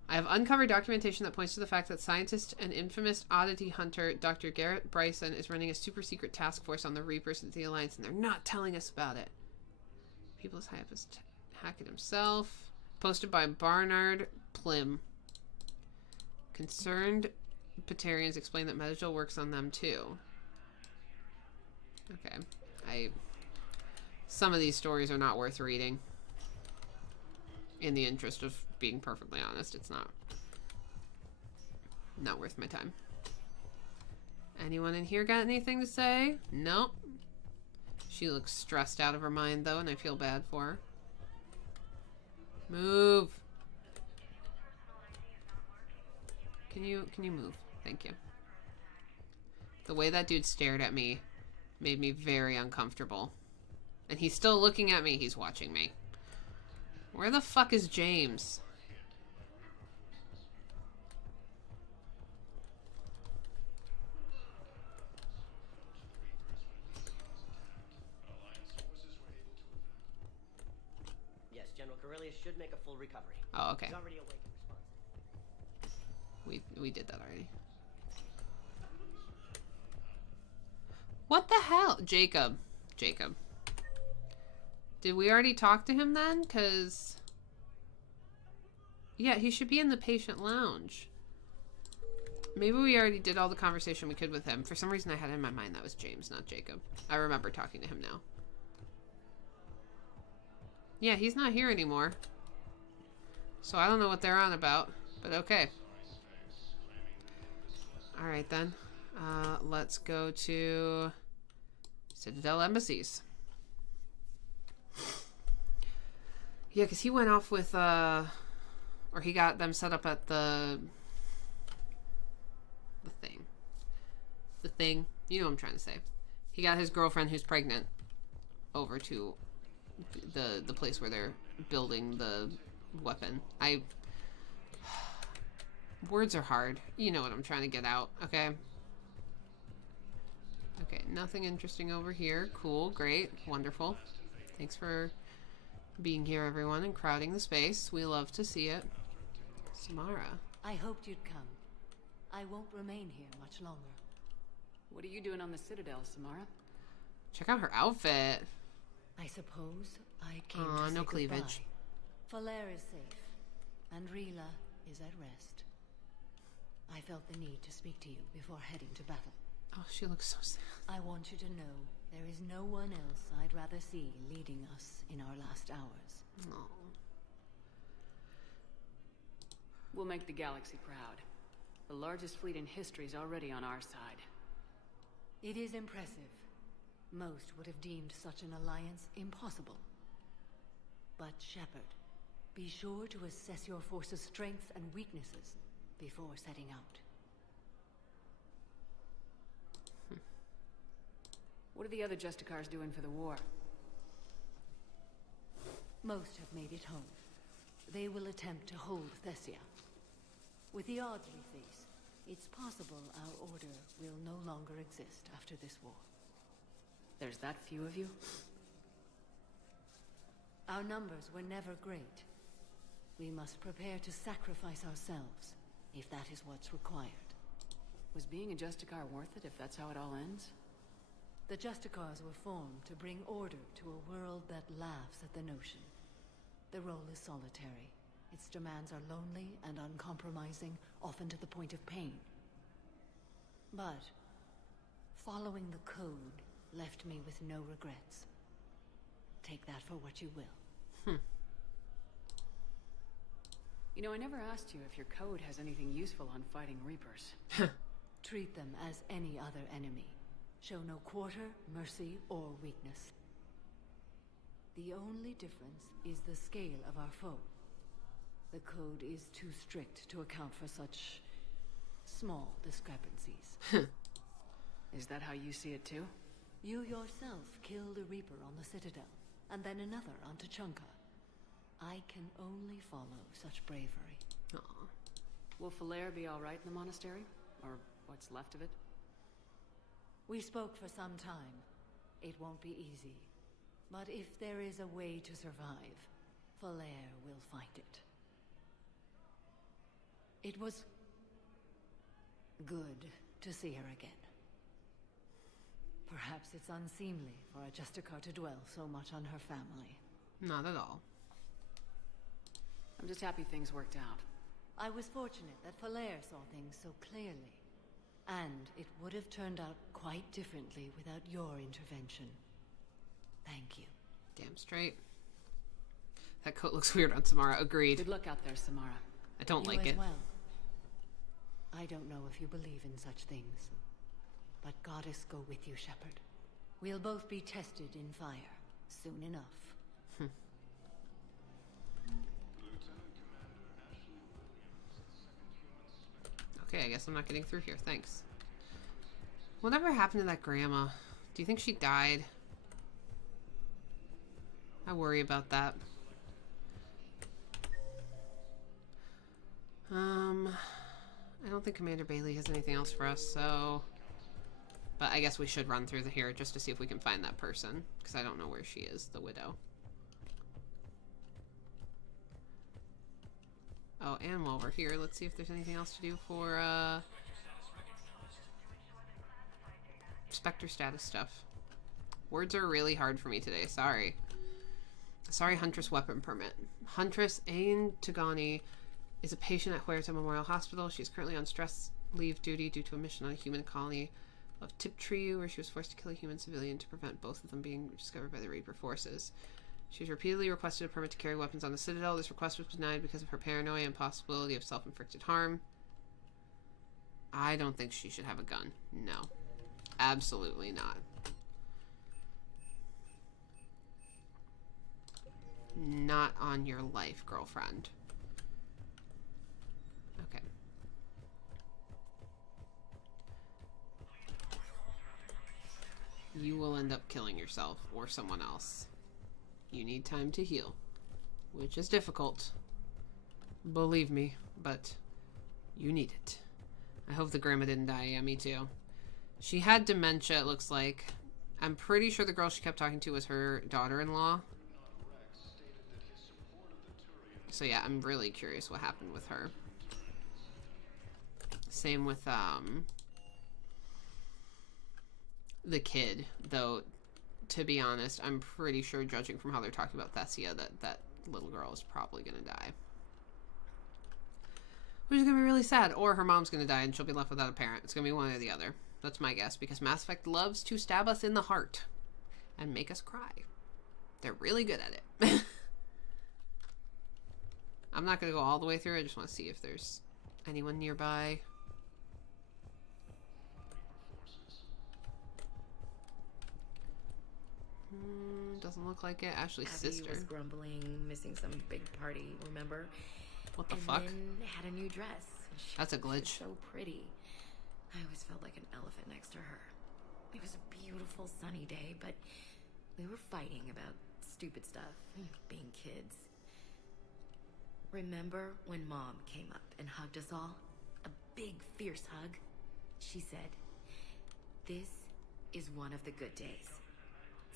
I have uncovered documentation that points to the fact that scientist and infamous oddity hunter Dr. Garrett Bryson is running a super secret task force on the Reapers of the Alliance, and they're not telling us about it. People as high up as Hackett himself. Posted by Barnard Plim. Concerned Batarians explain that Medigel works on them too. Okay. Some of these stories are not worth reading. In the interest of being perfectly honest, it's not worth my time. Anyone in here got anything to say? Nope. She looks stressed out of her mind though, and I feel bad for her. Move. Can you move? Thank you. The way that dude stared at me made me very uncomfortable. And he's still looking at me. He's watching me. Where the fuck is James? Yes, General Corellius should make a full recovery. Oh, okay. He's already awake and responsive. We did that already. What the hell? Jacob. Did we already talk to him then? Because... yeah, he should be in the patient lounge. Maybe we already did all the conversation we could with him. For some reason I had in my mind that was James, not Jacob. I remember talking to him now. Yeah, he's not here anymore. So I don't know what they're on about, but okay. Alright then. Let's go to Citadel Embassies. Yeah, because he went off with, or he got them set up at the thing. You know what I'm trying to say. He got his girlfriend who's pregnant over to the place where they're building the weapon. Words are hard. You know what I'm trying to get out, okay? Okay, nothing interesting over here. Cool, great, wonderful. Thanks for being here, everyone, and crowding the space. We love to see it. Samara. I hoped you'd come. I won't remain here much longer. What are you doing on the Citadel, Samara? Check out her outfit. I suppose I came to no say cleavage. Goodbye. Falere is safe, and Rila is at rest. I felt the need to speak to you before heading to battle. Oh, she looks so sad. I want you to know there is no one else I'd rather see leading us in our last hours. Oh. We'll make the galaxy proud. The largest fleet in history is already on our side. It is impressive. Most would have deemed such an alliance impossible. But Shepard, be sure to assess your force's strengths and weaknesses before setting out. What are the other Justicars doing for the war? Most have made it home. They will attempt to hold Thessia. With the Ardley face, it's possible our order will no longer exist after this war. There's that few of you? Our numbers were never great. We must prepare to sacrifice ourselves, if that is what's required. Was being a Justicar worth it if that's how it all ends? The Justicars were formed to bring order to a world that laughs at the notion. The role is solitary. Its demands are lonely and uncompromising, often to the point of pain. But following the code left me with no regrets. Take that for what you will. You know, I never asked you if your code has anything useful on fighting Reapers. Treat them as any other enemy. Show no quarter, mercy, or weakness. The only difference is the scale of our foe. The code is too strict to account for such small discrepancies. Is that how you see it too? You yourself killed a Reaper on the Citadel, and then another on Tuchanka. I can only follow such bravery. Aww. Will Falere be all right in the monastery? Or what's left of it? We spoke for some time. It won't be easy. But if there is a way to survive, Falere will find it. It was good to see her again. Perhaps it's unseemly for a Justicar to dwell so much on her family. Not at all. I'm just happy things worked out. I was fortunate that Falere saw things so clearly. And it would have turned out quite differently without your intervention. Thank you. Damn straight. That coat looks weird on Samara. Agreed. Good luck out there, Samara. I don't like it. Well. I don't know if you believe in such things, but Goddess go with you, Shepard. We'll both be tested in fire soon enough. Okay, I guess I'm not getting through here. Thanks. Whatever happened to that grandma? Do you think she died? I worry about that. I don't think Commander Bailey has anything else for us, so... But I guess we should run through here just to see if we can find that person, because I don't know where she is, the widow. Oh, and while we're here, let's see if there's anything else to do for, Spectre status stuff. Words are really hard for me today, sorry. Sorry, Huntress weapon permit. Huntress Ain Tagani is a patient at Huerta Memorial Hospital. She is currently on stress leave duty due to a mission on a human colony of Tiptree, where she was forced to kill a human civilian to prevent both of them being discovered by the Reaper forces. She's repeatedly requested a permit to carry weapons on the Citadel. This request was denied because of her paranoia and possibility of self-inflicted harm. I don't think she should have a gun. No. Absolutely not. Not on your life, girlfriend. Okay. You will end up killing yourself or someone else. You need time to heal, which is difficult. Believe me, but you need it. I hope the grandma didn't die. Yeah, me too. She had dementia, it looks like. I'm pretty sure the girl she kept talking to was her daughter-in-law. So yeah, I'm really curious what happened with her. Same with, the kid, though, to be honest, I'm pretty sure, judging from how they're talking about Thessia, that little girl is probably gonna die. Which is gonna be really sad, or her mom's gonna die and she'll be left without a parent. It's gonna be one or the other. That's my guess, because Mass Effect loves to stab us in the heart and make us cry. They're really good at it. I'm not gonna go all the way through, I just want to see if there's anyone nearby. Doesn't look like it. Ashley's sister was grumbling, missing some big party, remember? What the fuck? And then had a new dress. That's a glitch. So pretty. I always felt like an elephant next to her. It was a beautiful sunny day, but we were fighting about stupid stuff, being kids. Remember when Mom came up and hugged us all? A big, fierce hug. She said, "This is one of the good days.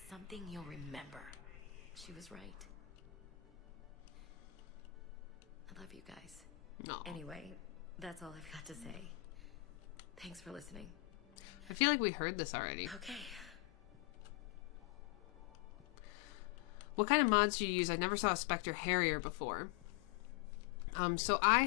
Something you'll remember." She was right. I love you guys. No. Anyway, that's all I've got to say. Thanks for listening. I feel like we heard this already. Okay. What kind of mods do you use? I never saw a Spectre Harrier before. So I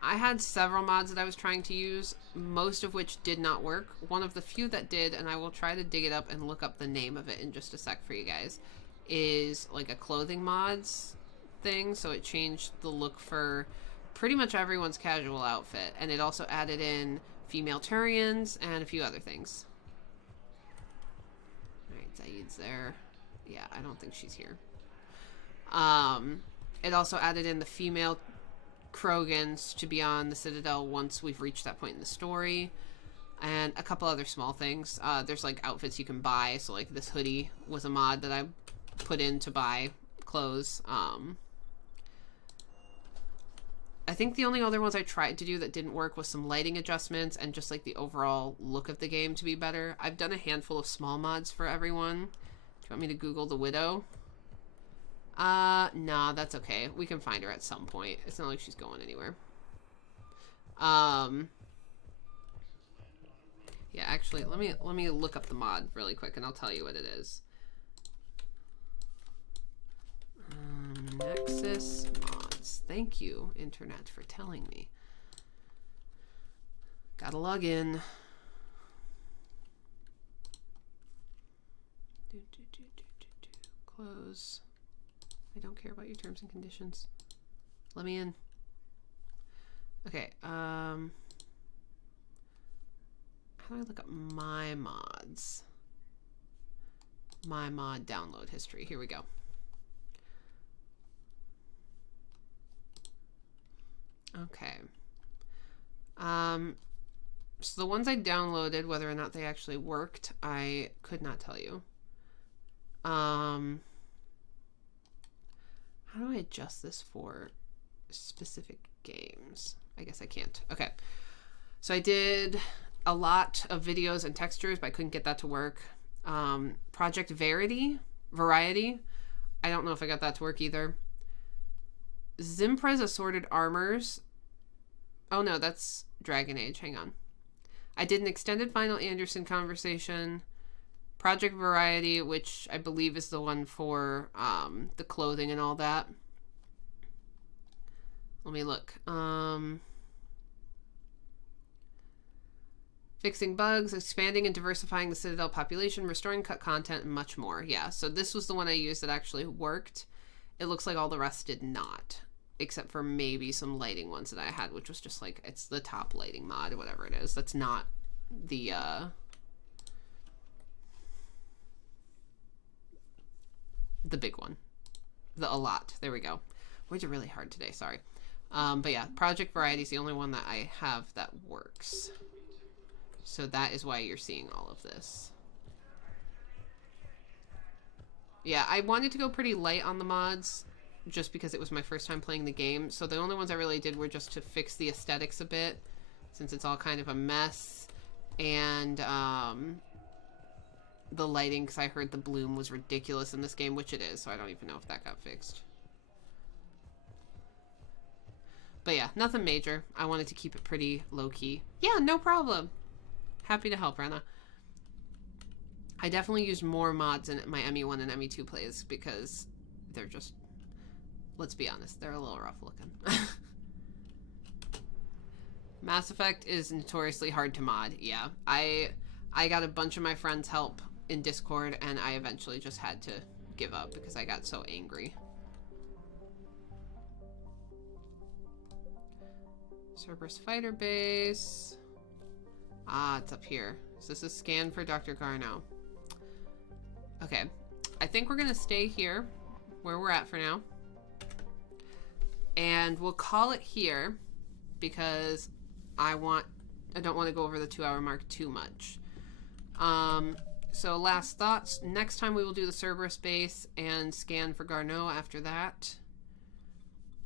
had several mods that I was trying to use, most of which did not work. One of the few that did, and I will try to dig it up and look up the name of it in just a sec for you guys, is like a clothing mods thing. So it changed the look for pretty much everyone's casual outfit, and it also added in female Turians and a few other things. Alright, Zaid's there. Yeah, I don't think she's here. It also added in the female Krogans to be on the Citadel once we've reached that point in the story, and a couple other small things. There's like outfits you can buy, so like this hoodie was a mod that I put in to buy clothes. I think the only other ones I tried to do that didn't work was some lighting adjustments and just like the overall look of the game to be better. I've done a handful of small mods for everyone. Do you want me to Google the Widow? Nah, that's okay. We can find her at some point. It's not like she's going anywhere. Yeah, actually, let me look up the mod really quick and I'll tell you what it is. Nexus mods. Thank you, Internet, for telling me. Gotta log in. Close. I don't care about your terms and conditions. Let me in. Okay, how do I look up my mods? My mod download history. Here we go. Okay. So the ones I downloaded, whether or not they actually worked, I could not tell you. How do I adjust this for specific games? I guess I can't. Okay. So I did a lot of videos and textures, but I couldn't get that to work. Project Variety. I don't know if I got that to work either. Zimpra's Assorted Armors. Oh no, that's Dragon Age. Hang on. I did an extended Final Anderson conversation. Project Variety, which I believe is the one for the clothing and all that. Let me look. Fixing bugs, expanding and diversifying the Citadel population, restoring cut content, and much more. Yeah, so this was the one I used that actually worked. It looks like all the rest did not, except for maybe some lighting ones that I had, which was just like, it's the top lighting mod, whatever it is. That's not the big one. A lot. There we go. Words are really hard today, sorry. But yeah, Project Variety is the only one that I have that works. So that is why you're seeing all of this. Yeah, I wanted to go pretty light on the mods just because it was my first time playing the game. So the only ones I really did were just to fix the aesthetics a bit, since it's all kind of a mess. And the lighting, because I heard the bloom was ridiculous in this game, which it is, so I don't even know if that got fixed. But yeah, nothing major. I wanted to keep it pretty low-key. Yeah, no problem. Happy to help, Rena. I definitely used more mods in my ME1 and ME2 plays because they're just, let's be honest, they're a little rough looking. Mass Effect is notoriously hard to mod. Yeah, I got a bunch of my friends' help in Discord, and I eventually just had to give up because I got so angry. Cerberus Fighter Base. Ah, it's up here. So this is scan for Dr. Garneau. Okay, I think we're gonna stay here where we're at for now, and we'll call it here because I don't want to go over the 2-hour mark too much. So last thoughts. Next time we will do the Cerberus base and scan for Garneau after that.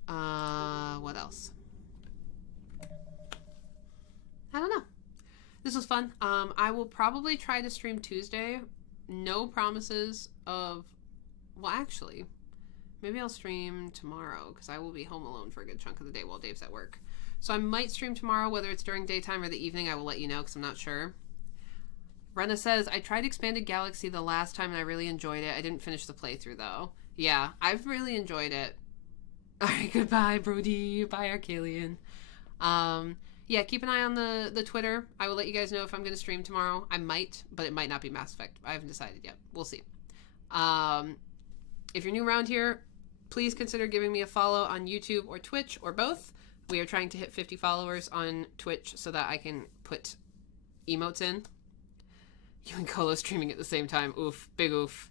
What else? I don't know. This was fun. I will probably try to stream Tuesday. No promises of... Well, actually, maybe I'll stream tomorrow because I will be home alone for a good chunk of the day while Dave's at work. So I might stream tomorrow, whether it's during daytime or the evening. I will let you know because I'm not sure. Rena says, I tried Expanded Galaxy the last time and I really enjoyed it. I didn't finish the playthrough though. Yeah, I've really enjoyed it. Alright, goodbye, Brody. Bye, Arcalian. Yeah, keep an eye on the Twitter. I will let you guys know if I'm going to stream tomorrow. I might, but it might not be Mass Effect. I haven't decided yet. We'll see. If you're new around here, please consider giving me a follow on YouTube or Twitch or both. We are trying to hit 50 followers on Twitch so that I can put emotes in. You and Colo streaming at the same time. Oof. Big oof.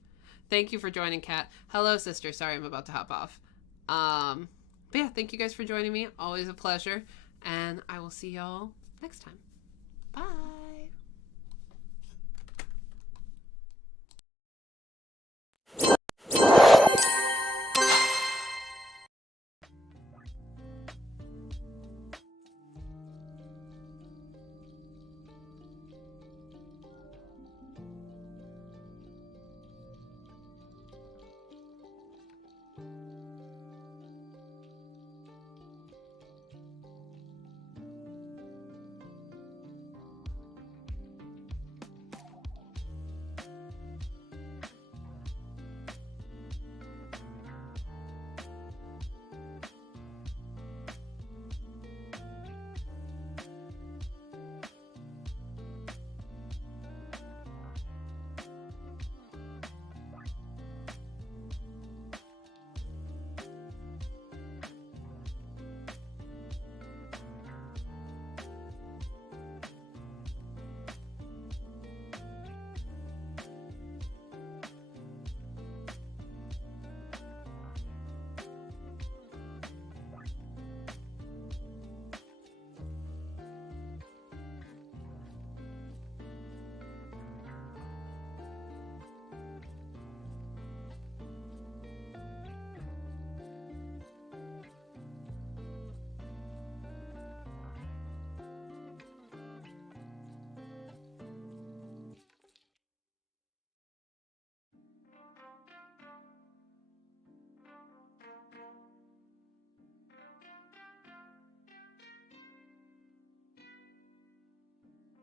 Thank you for joining, Kat. Hello, sister. Sorry, I'm about to hop off. But yeah, thank you guys for joining me. Always a pleasure. And I will see y'all next time. Bye.